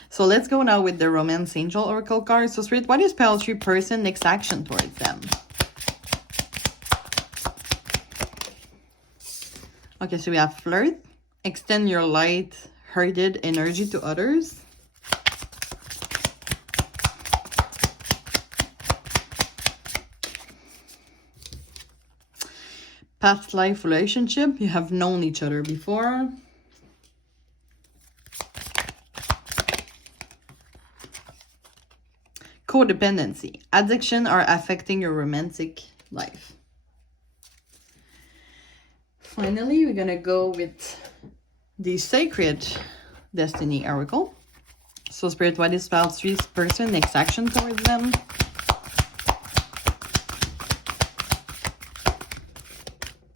so let's go now with the Romance Angel Oracle card. So Spirit, what is pile 3 person next action towards them? Okay, so we have flirt, extend your light-hearted energy to others. Past life relationship, you have known each other before. Codependency, addiction are affecting your romantic life. Finally, we're gonna go with the Sacred Destiny Oracle. So Spirit, what is pile 3's person next action towards them?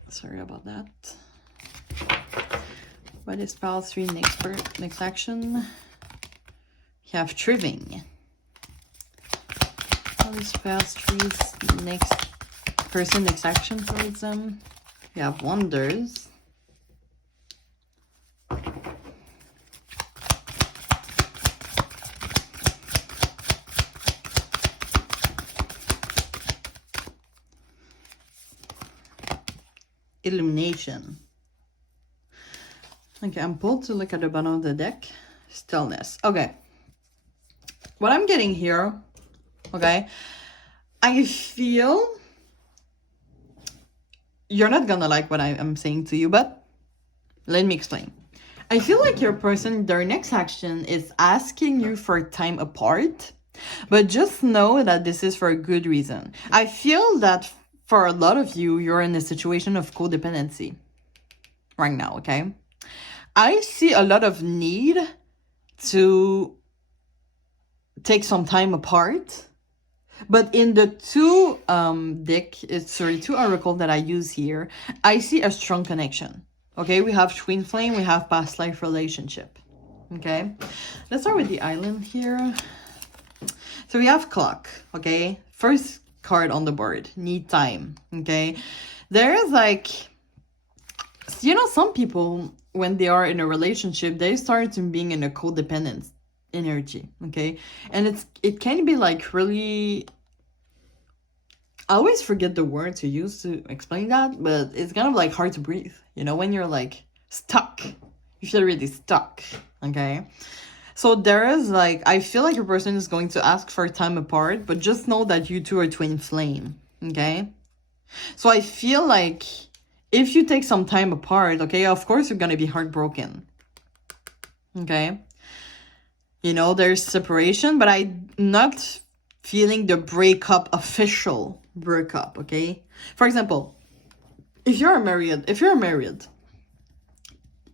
Sorry about that. What is pile 3 next action? You have Triving. What is pile 3's next person next action towards them? You have Wonders. Illumination. Okay, I'm pulled to look at the bottom of the deck. Stillness. Okay. What I'm getting here, okay, I feel you're not gonna like what I am saying to you, but let me explain. I feel like your person, their next action is asking you for time apart, but just know that this is for a good reason. I feel that for a lot of you, you're in a situation of codependency right now, okay? I see a lot of need to take some time apart, but in the two two oracle that I use here, I see a strong connection. Okay, we have twin flame, we have past life relationship. Okay, let's start with the island here. So we have clock. Okay, first card on the board, need time. Okay, there is like You know, some people, when they are in a relationship, they start to being in a codependent energy, okay? And it can be like really, I always forget the word to use to explain that, but it's kind of like hard to breathe, you know, when you're like stuck. You feel really stuck, okay? So there is like, I feel like a person is going to ask for time apart, but just know that you two are twin flame, okay? So I feel like if you take some time apart, okay, of course you're gonna be heartbroken, okay? You know, there's separation, but I'm not feeling the breakup, official breakup, okay? For example, if you're married,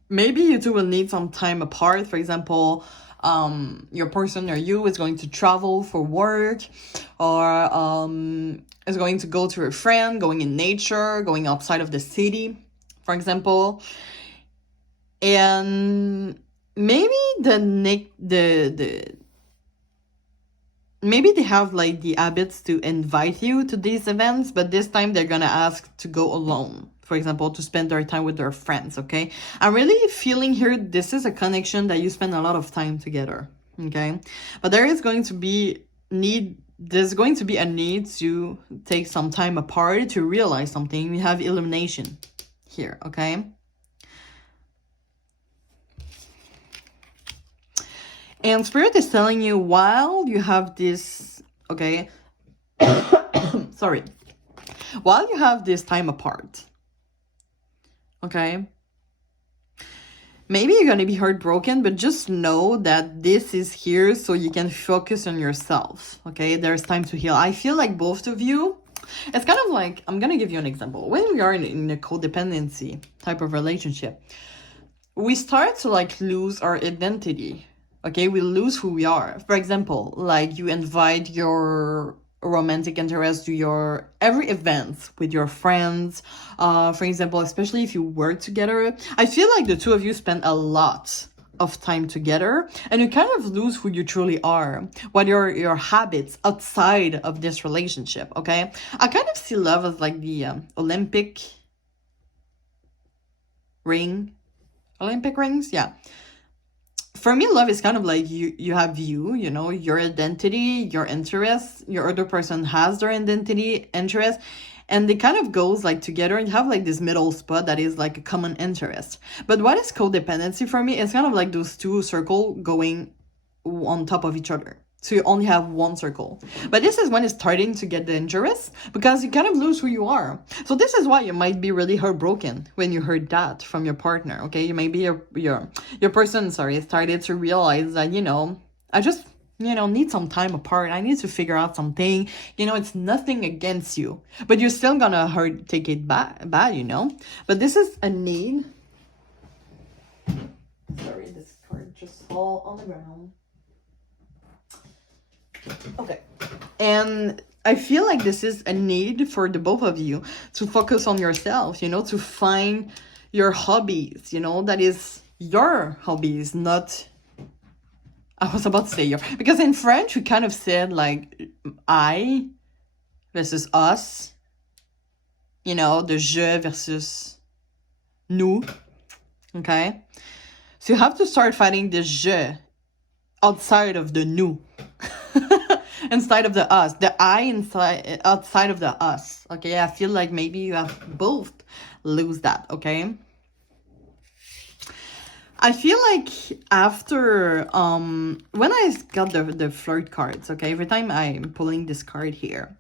maybe you two will need some time apart. For example, your person or you is going to travel for work, or is going to go to a friend, going in nature, going outside of the city, for example. And maybe maybe they have like the habits to invite you to these events, but this time they're gonna ask to go alone, for example, to spend their time with their friends, okay? I'm really feeling here, this is a connection that you spend a lot of time together, okay? But there's going to be a need to take some time apart to realize something. We have illumination here, okay? And Spirit is telling you, while you have this, okay, sorry, while you have this time apart, okay, maybe you're going to be heartbroken, but just know that this is here so you can focus on yourself, okay? There's time to heal. I feel like both of you, it's kind of like, I'm going to give you an example. When we are in a codependency type of relationship, we start to like lose our identity. Okay, we lose who we are. For example, like you invite your romantic interest to your every event with your friends. For example, especially if you work together, I feel like the two of you spend a lot of time together, and you kind of lose who you truly are, what your habits outside of this relationship. Okay, I kind of see love as like the Olympic rings, yeah. For me, love is kind of like you have you know, your identity, your interests, your other person has their identity, interest, and they kind of goes like together, and you have like this middle spot that is like a common interest. But what is codependency for me? It's kind of like those two circles going on top of each other. So you only have one circle. But this is when it's starting to get dangerous, because you kind of lose who you are. So this is why you might be really heartbroken when you heard that from your partner, okay? You may be your person, started to realize that, you know, I just, you know, need some time apart. I need to figure out something. You know, it's nothing against you, but you're still gonna take it bad, you know? But this is a need. Sorry, this card just fall on the ground. Okay. And I feel like this is a need for the both of you to focus on yourself, you know, to find your hobbies, you know, that is your hobbies, not, I was about to say your, because in French we kind of said like I versus us, you know, the je versus nous, okay? So you have to start fighting the je outside of the nous. Inside of the us, the I inside, outside of the us, okay? I feel like maybe you have both lose that, okay? I feel like after, when I got the flirt cards, okay? Every time I'm pulling this card here,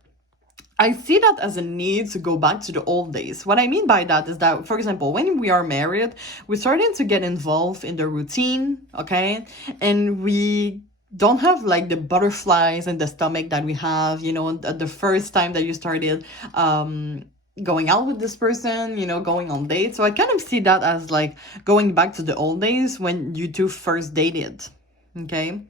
I see that as a need to go back to the old days. What I mean by that is that, for example, when we are married, we're starting to get involved in the routine, okay? And we don't have like the butterflies in the stomach that we have, you know, the first time that you started going out with this person, you know, going on dates. So I kind of see that as like going back to the old days when you two first dated, okay?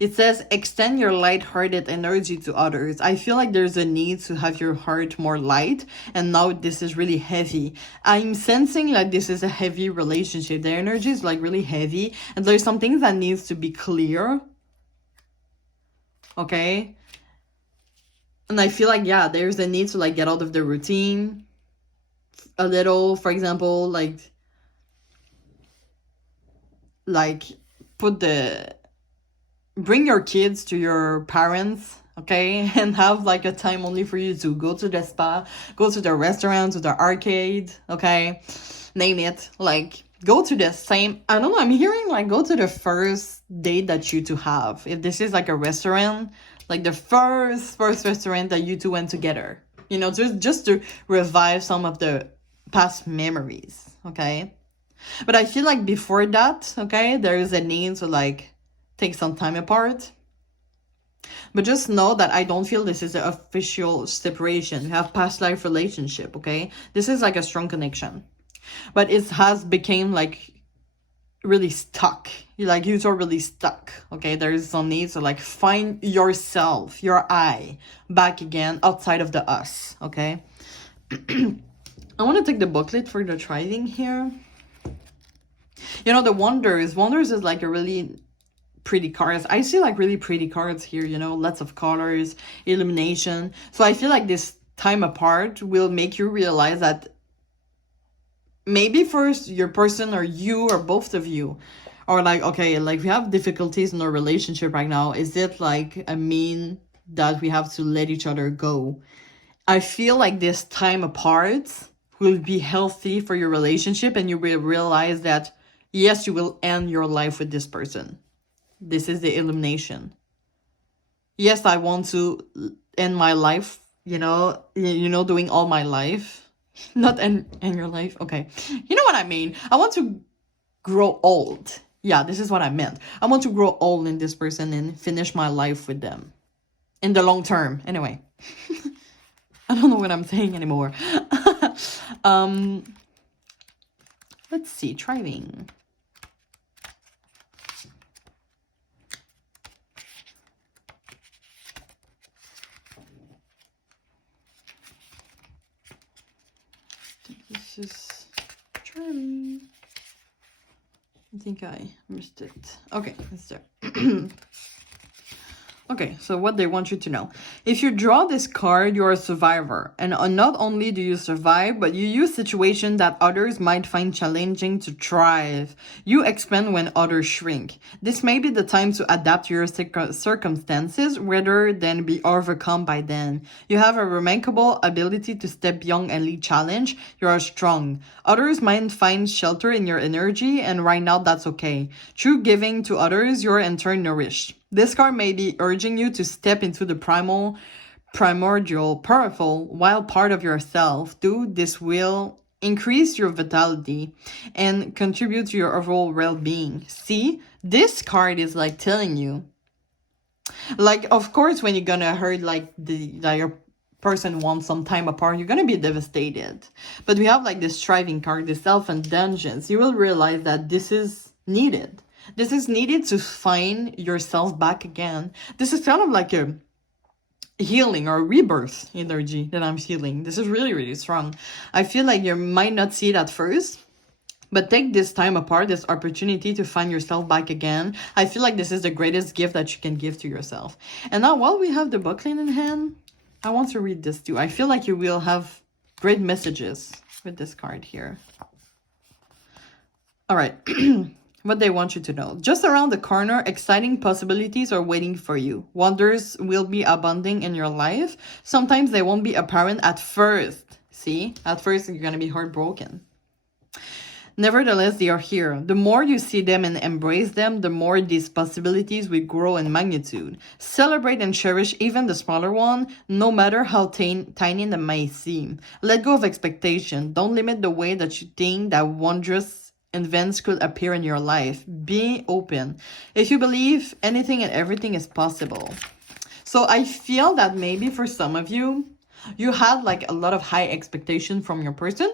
It says, extend your light-hearted energy to others. I feel like there's a need to have your heart more light, and now this is really heavy. I'm sensing like this is a heavy relationship. The energy is like really heavy, and there's some things that needs to be clear. Okay? And I feel like, yeah, there's a need to like get out of the routine. a little, for example, like bring your kids to your parents, okay, and have like a time only for you to go to the spa, go to the restaurant, to the arcade, okay, name it, like go to the same, I don't know, I'm hearing like go to the first date that you two have. If this is like a restaurant, like the first restaurant that you two went together, you know, just to revive some of the past memories, okay. But I feel like before that, okay, there is a need to like take some time apart. But just know that I don't feel this is an official separation. You have past life relationship, okay? This is like a strong connection. But it has become like really stuck. Like you're really stuck, okay? There is some need to like find yourself, your I, back again outside of the us, okay? I want to take the booklet for the thriving here. You know, the Wonders is like a really pretty cards. I see like really pretty cards here, you know, lots of colors, illumination. So I feel like this time apart will make you realize that maybe first your person or you or both of you are like, okay, like we have difficulties in our relationship right now. Is it like a mean that we have to let each other go? I feel like this time apart will be healthy for your relationship, and you will realize that yes, you will end your life with this person. This is the illumination. Yes, I want to end my life, you know, doing all my life. Not end your life. Okay. You know what I mean? I want to grow old. Yeah, this is what I meant. I want to grow old in this person and finish my life with them. In the long term. Anyway. I don't know what I'm saying anymore. Let's see. Thriving. This is Charlie. I think I missed it. Okay, it's there. Okay, so what they want you to know. If you draw this card, you're a survivor. And not only do you survive, but you use situations that others might find challenging to thrive. You expand when others shrink. This may be the time to adapt to your circumstances rather than be overcome by them. You have a remarkable ability to step beyond any challenge. You are strong. Others might find shelter in your energy, and right now that's okay. Through giving to others, you're in turn nourished. This card may be urging you to step into the primordial, powerful, wild part of yourself. This will increase your vitality and contribute to your overall well-being. See, this card is like telling you, like, of course, when you're gonna hurt, like, that your person wants some time apart, you're gonna be devastated. But we have like this striving card, this self-indulgence. You will realize that this is needed. This is needed to find yourself back again. This is kind of like a healing or rebirth energy that I'm feeling. This is really, really strong. I feel like you might not see it at first, but take this time apart, this opportunity to find yourself back again. I feel like this is the greatest gift that you can give to yourself. And now while we have the booklet in hand, I want to read this too. I feel like you will have great messages with this card here. All right. What they want you to know. Just around the corner, exciting possibilities are waiting for you. Wonders will be abounding in your life. Sometimes they won't be apparent at first. See? At first, you're going to be heartbroken. Nevertheless, they are here. The more you see them and embrace them, the more these possibilities will grow in magnitude. Celebrate and cherish even the smaller one, no matter how tiny they may seem. Let go of expectation. Don't limit the way that you think that wondrous events could appear in your life. Be open. If you believe, anything and everything is possible. So I feel that maybe for some of you, you had like a lot of high expectation from your person,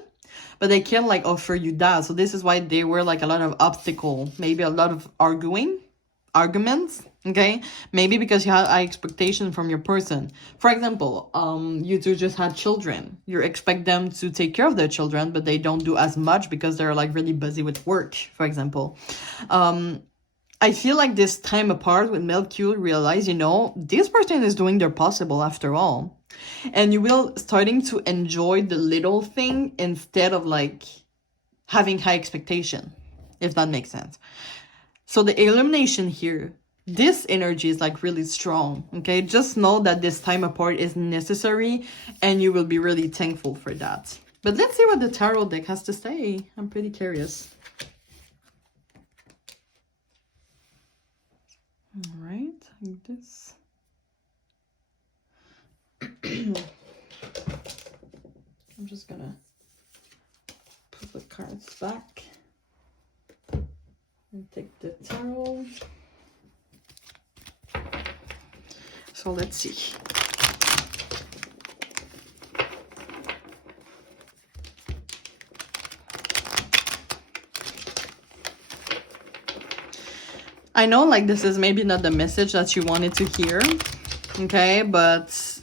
but they can't like offer you that. So this is why there were like a lot of obstacle, maybe a lot of arguments. Okay, maybe because you had high expectation from your person. For example, you two just had children. You expect them to take care of their children, but they don't do as much because they're like really busy with work, for example. I feel like this time apart with milk, you'll realize, you know, this person is doing their possible after all. And you will starting to enjoy the little thing instead of like having high expectation, if that makes sense. So the illumination here, this energy is like really strong, okay? Just know that this time apart is necessary and you will be really thankful for that. But let's see what the tarot deck has to say. I'm pretty curious. All right, like this. I'm just gonna put the cards back and take the tarot. So let's see. I know like this is maybe not the message that you wanted to hear, okay? But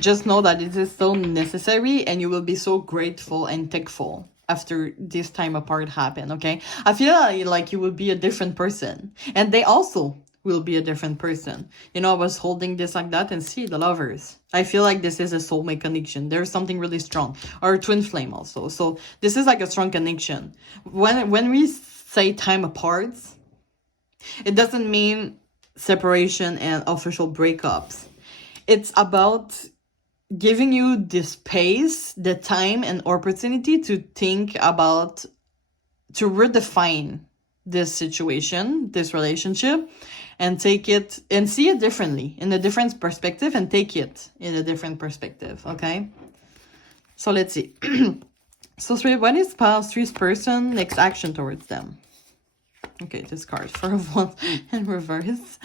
just know that it is so necessary and you will be so grateful and thankful after this time apart happen, okay? I feel like you will be a different person and they also will be a different person. You know, I was holding this like that and see the lovers. I feel like this is a soulmate connection. There's something really strong, or a twin flame also. So this is like a strong connection. When we say time apart, it doesn't mean separation and official breakups. It's about giving you the space, the time and opportunity to think about, to redefine this situation, this relationship, and take it and see it differently, in a different perspective, and take it in a different perspective, okay? So let's see. So three, what is past three's person, next action towards them? Okay, this card, Four of Wands in reverse.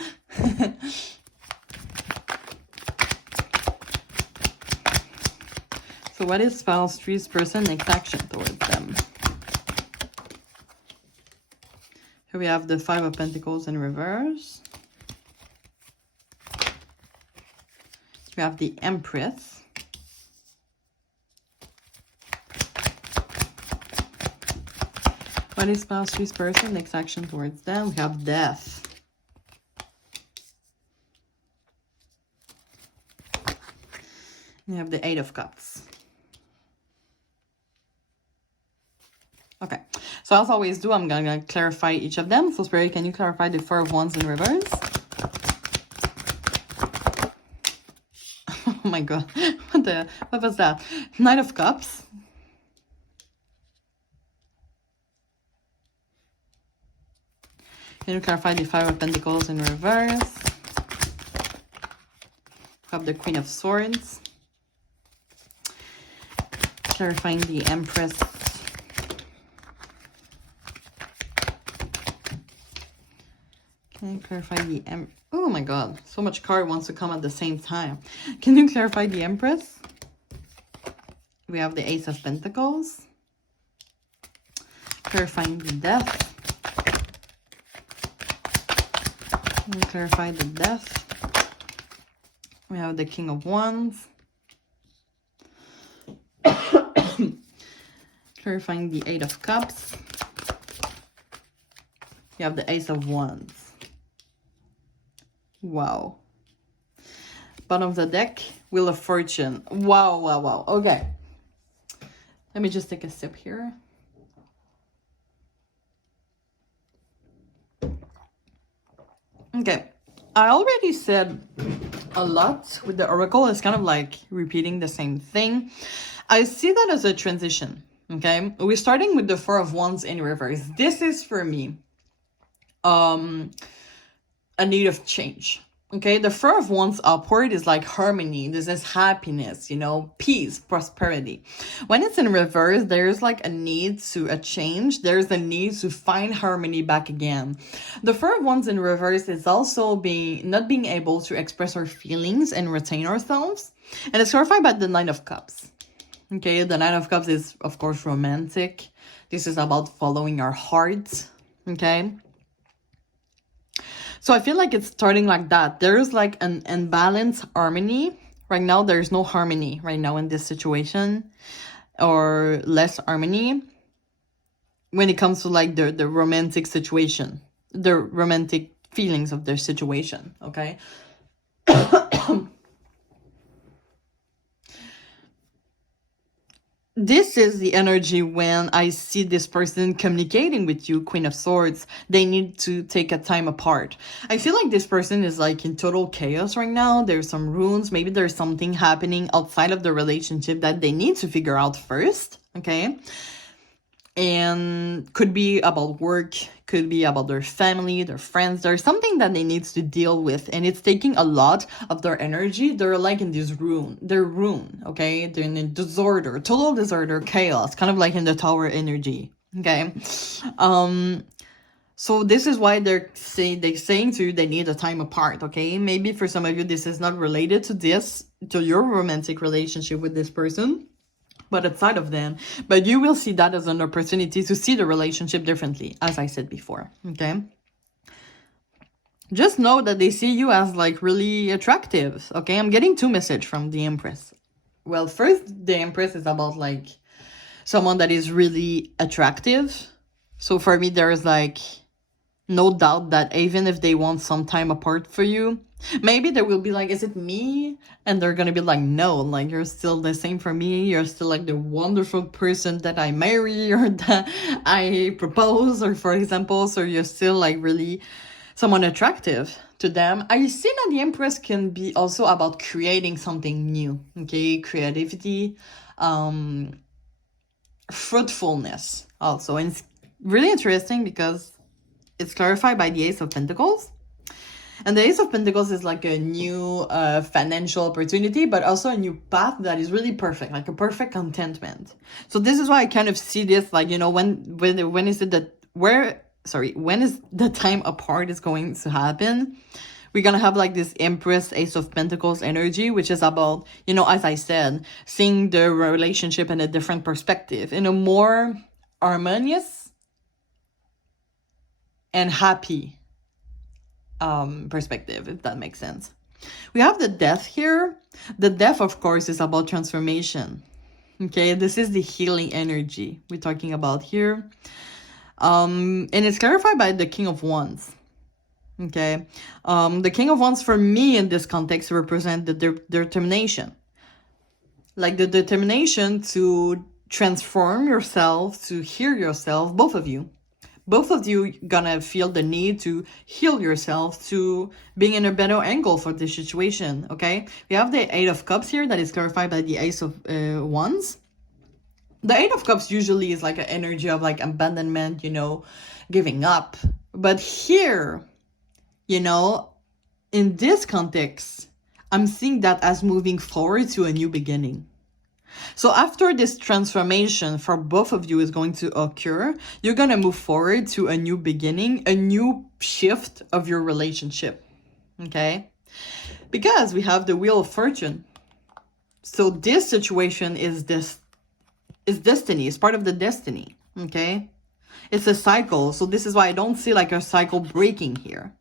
So what is spouse three's person, next action towards them? Here we have the Five of Pentacles in reverse. We have the Empress. What is spouse three's person, next action towards them? We have Death. We have the Eight of Cups. Okay, so as I always do, I'm gonna clarify each of them. So Spirit, can you clarify the Four of Wands in reverse? Oh my god, what was that? Knight of Cups. Can you clarify the Five of Pentacles in reverse? We have the Queen of Swords. Clarifying the Empress. Can you clarify the oh my god, so much card wants to come at the same time. Can you clarify the Empress? We have the Ace of Pentacles. Clarifying the Death. Can you clarify the Death? We have the King of Wands. Clarifying the Eight of Cups. You have the Ace of Wands. Wow. Bottom of the deck, Wheel of Fortune. Wow, wow, wow. Okay. Let me just take a sip here. Okay. I already said a lot with the Oracle. It's kind of like repeating the same thing. I see that as a transition. Okay. We're starting with the Four of Wands in reverse. This is for me a need of change. Okay, the Four of Wands upward is like harmony. This is happiness, you know, peace, prosperity. When it's in reverse, there's like a need to a change. There's a need to find harmony back again. The Four of Wands in reverse is also not being able to express our feelings and retain ourselves. And it's clarified by the Nine of Cups. Okay, the Nine of Cups is, of course, romantic. This is about following our heart. Okay. So I feel like it's starting like that. There's like an imbalanced harmony. Right now, there's no harmony right now in this situation. Or less harmony. When it comes to like the romantic situation. The romantic feelings of their situation, okay? This is the energy when I see this person communicating with you, Queen of Swords. They need to take a time apart. I feel like this person is like in total chaos right now. There's some runes. Maybe there's something happening outside of the relationship that they need to figure out first, okay? And could be about work, could be about their family, their friends. There's something that they need to deal with, and it's taking a lot of their energy. They're like in this rune, okay? They're in a disorder, total disorder, chaos, kind of like in the tower energy, okay? So this is why they're saying to you they need a time apart, okay? Maybe for some of you this is not related to your romantic relationship with this person, but outside of them. But you will see that as an opportunity to see the relationship differently, as I said before, okay? Just know that they see you as like really attractive, okay? I'm getting two messages from the Empress. Well, first, the Empress is about like someone that is really attractive. So for me, there is like no doubt that even if they want some time apart for you, maybe they will be like, is it me? And they're gonna be like, no, like you're still the same for me. You're still like the wonderful person that I marry or that I propose, or for example, so you're still like really someone attractive to them. I see that the Empress can be also about creating something new, okay? Creativity, fruitfulness also. And it's really interesting because it's clarified by the Ace of Pentacles. And the Ace of Pentacles is like a new financial opportunity, but also a new path that is really perfect, like a perfect contentment. So this is why I kind of see this, like, you know, when is it that, when is the time apart is going to happen? We're going to have like this Empress, Ace of Pentacles energy, which is about, you know, as I said, seeing the relationship in a different perspective, in a more harmonious and happy perspective, if that makes sense. We have the Death here. The Death, of course, is about transformation. Okay, this is the healing energy we're talking about here. And it's clarified by the King of Wands. Okay, the King of Wands for me in this context represent the determination. Like the determination to transform yourself, to heal yourself, both of you. Both of you gonna feel the need to heal yourself, to being in a better angle for this situation, okay? We have the Eight of Cups here that is clarified by the Ace of Wands. The Eight of Cups usually is like an energy of like abandonment, you know, giving up. But here, you know, in this context, I'm seeing that as moving forward to a new beginning. So after this transformation for both of you is going to occur, you're going to move forward to a new beginning, a new shift of your relationship, okay? Because we have the Wheel of Fortune. So this situation is destiny, it's part of the destiny, okay? It's a cycle, so this is why I don't see like a cycle breaking here.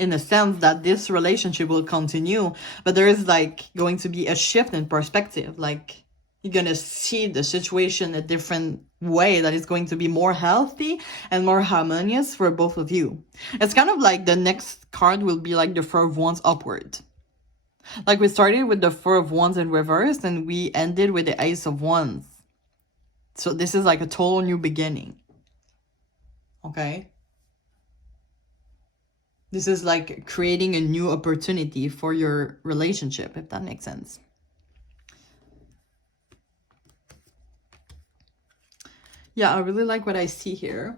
In the sense that this relationship will continue, but there is like going to be a shift in perspective, like you're going to see the situation a different way that is going to be more healthy and more harmonious for both of you. It's kind of like the next card will be like the Four of Wands upward. Like we started with the Four of Wands in reverse and we ended with the Ace of Wands. So this is like a total new beginning. Okay? This is like creating a new opportunity for your relationship, if that makes sense. Yeah, I really like what I see here.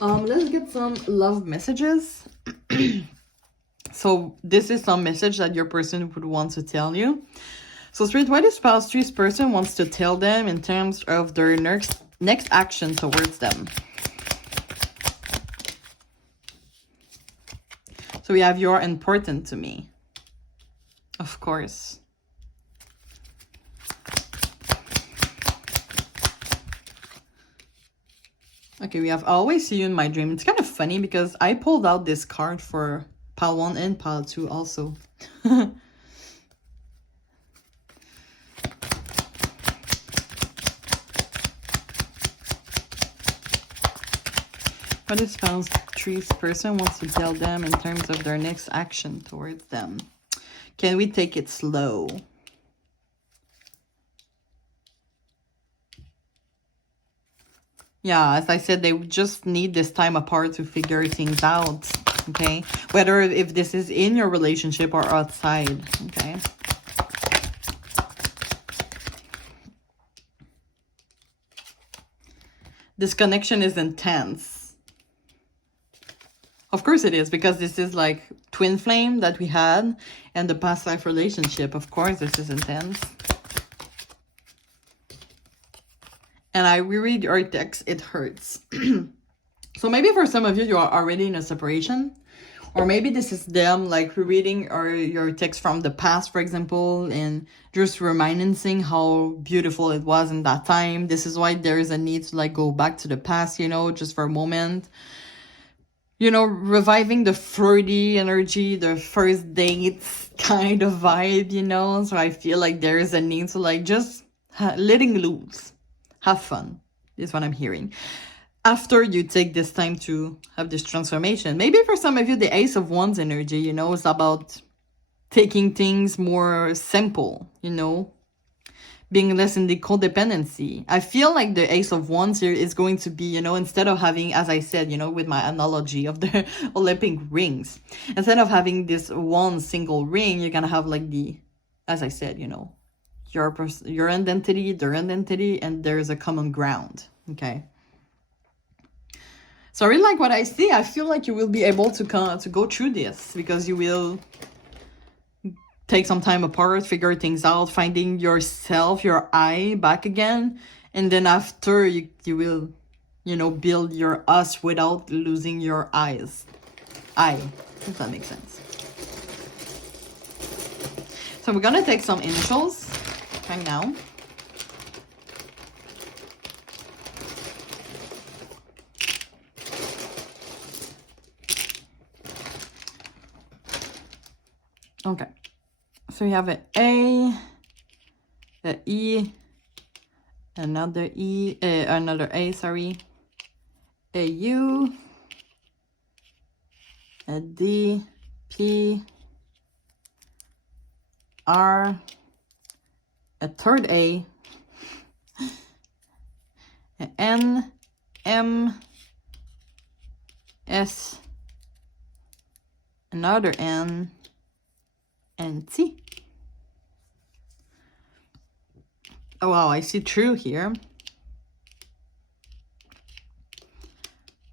Let's get some love messages. So this is some message that your person would want to tell you. So Spirit, what is past this person wants to tell them in terms of their next action towards them? So we have you're important to me. Of course. Okay, we have I always see you in my dream. It's kind of funny because I pulled out this card for pile 1 and pile 2 also. What is spouse three's person wants to tell them in terms of their next action towards them? Can we take it slow? Yeah, as I said, they just need this time apart to figure things out, okay? Whether if this is in your relationship or outside, okay? This connection is intense. Of course it is, because this is like twin flame that we had and the past life relationship. Of course this is intense. And I reread your text, it hurts. So maybe for some of you, you are already in a separation. Or maybe this is them like rereading or your text from the past, for example, and just reminiscing how beautiful it was in that time. This is why there is a need to like go back to the past, you know, just for a moment. You know, reviving the flirty energy, the first dates kind of vibe, you know. So I feel like there is a need to like just letting loose. Have fun is what I'm hearing. After you take this time to have this transformation. Maybe for some of you, the Ace of Wands energy, you know, is about taking things more simple, you know, being less in the codependency. I feel like the Ace of Wands here is going to be, you know, instead of having, as I said, you know, with my analogy of the Olympic rings, instead of having this one single ring, you're going to have like the, as I said, you know, your identity, their identity, and there's a common ground, okay? So I really like what I see. I feel like you will be able to go through this because you will take some time apart, figure things out, finding yourself, your I back again. And then after you will, you know, build your us without losing your eyes. If that makes sense. So we're gonna take some initials right now. Okay, so you have an A, an E, another E, another A, sorry, a U, a D, P, R, a third A, an N, M, S, another N, and T. Oh wow, I see true here.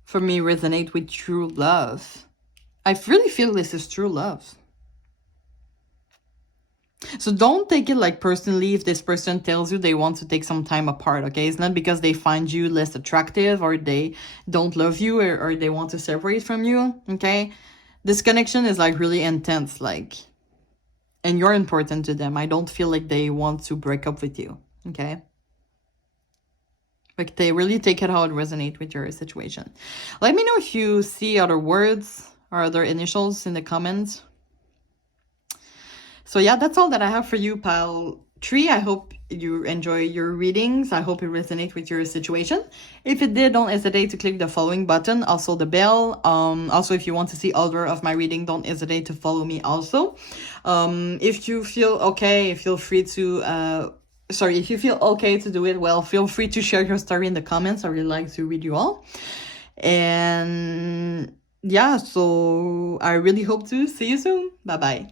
For me, resonate with true love. I really feel this is true love. So don't take it like personally if this person tells you they want to take some time apart, okay? It's not because they find you less attractive or they don't love you or they want to separate from you, okay? This connection is like really intense, like, and you're important to them. I don't feel like they want to break up with you, okay? Like they really take it how it resonates with your situation. Let me know if you see other words or other initials in the comments. So yeah, that's all that I have for you, pile 3. I hope you enjoy your readings. I hope it resonates with your situation. If it did, don't hesitate to click the following button, also the bell. Also, if you want to see other of my reading, don't hesitate to follow me also. If you feel okay, feel free to if you feel okay to do it, well, feel free to share your story in the comments. I really like to read you all. And yeah, so I really hope to see you soon. Bye bye.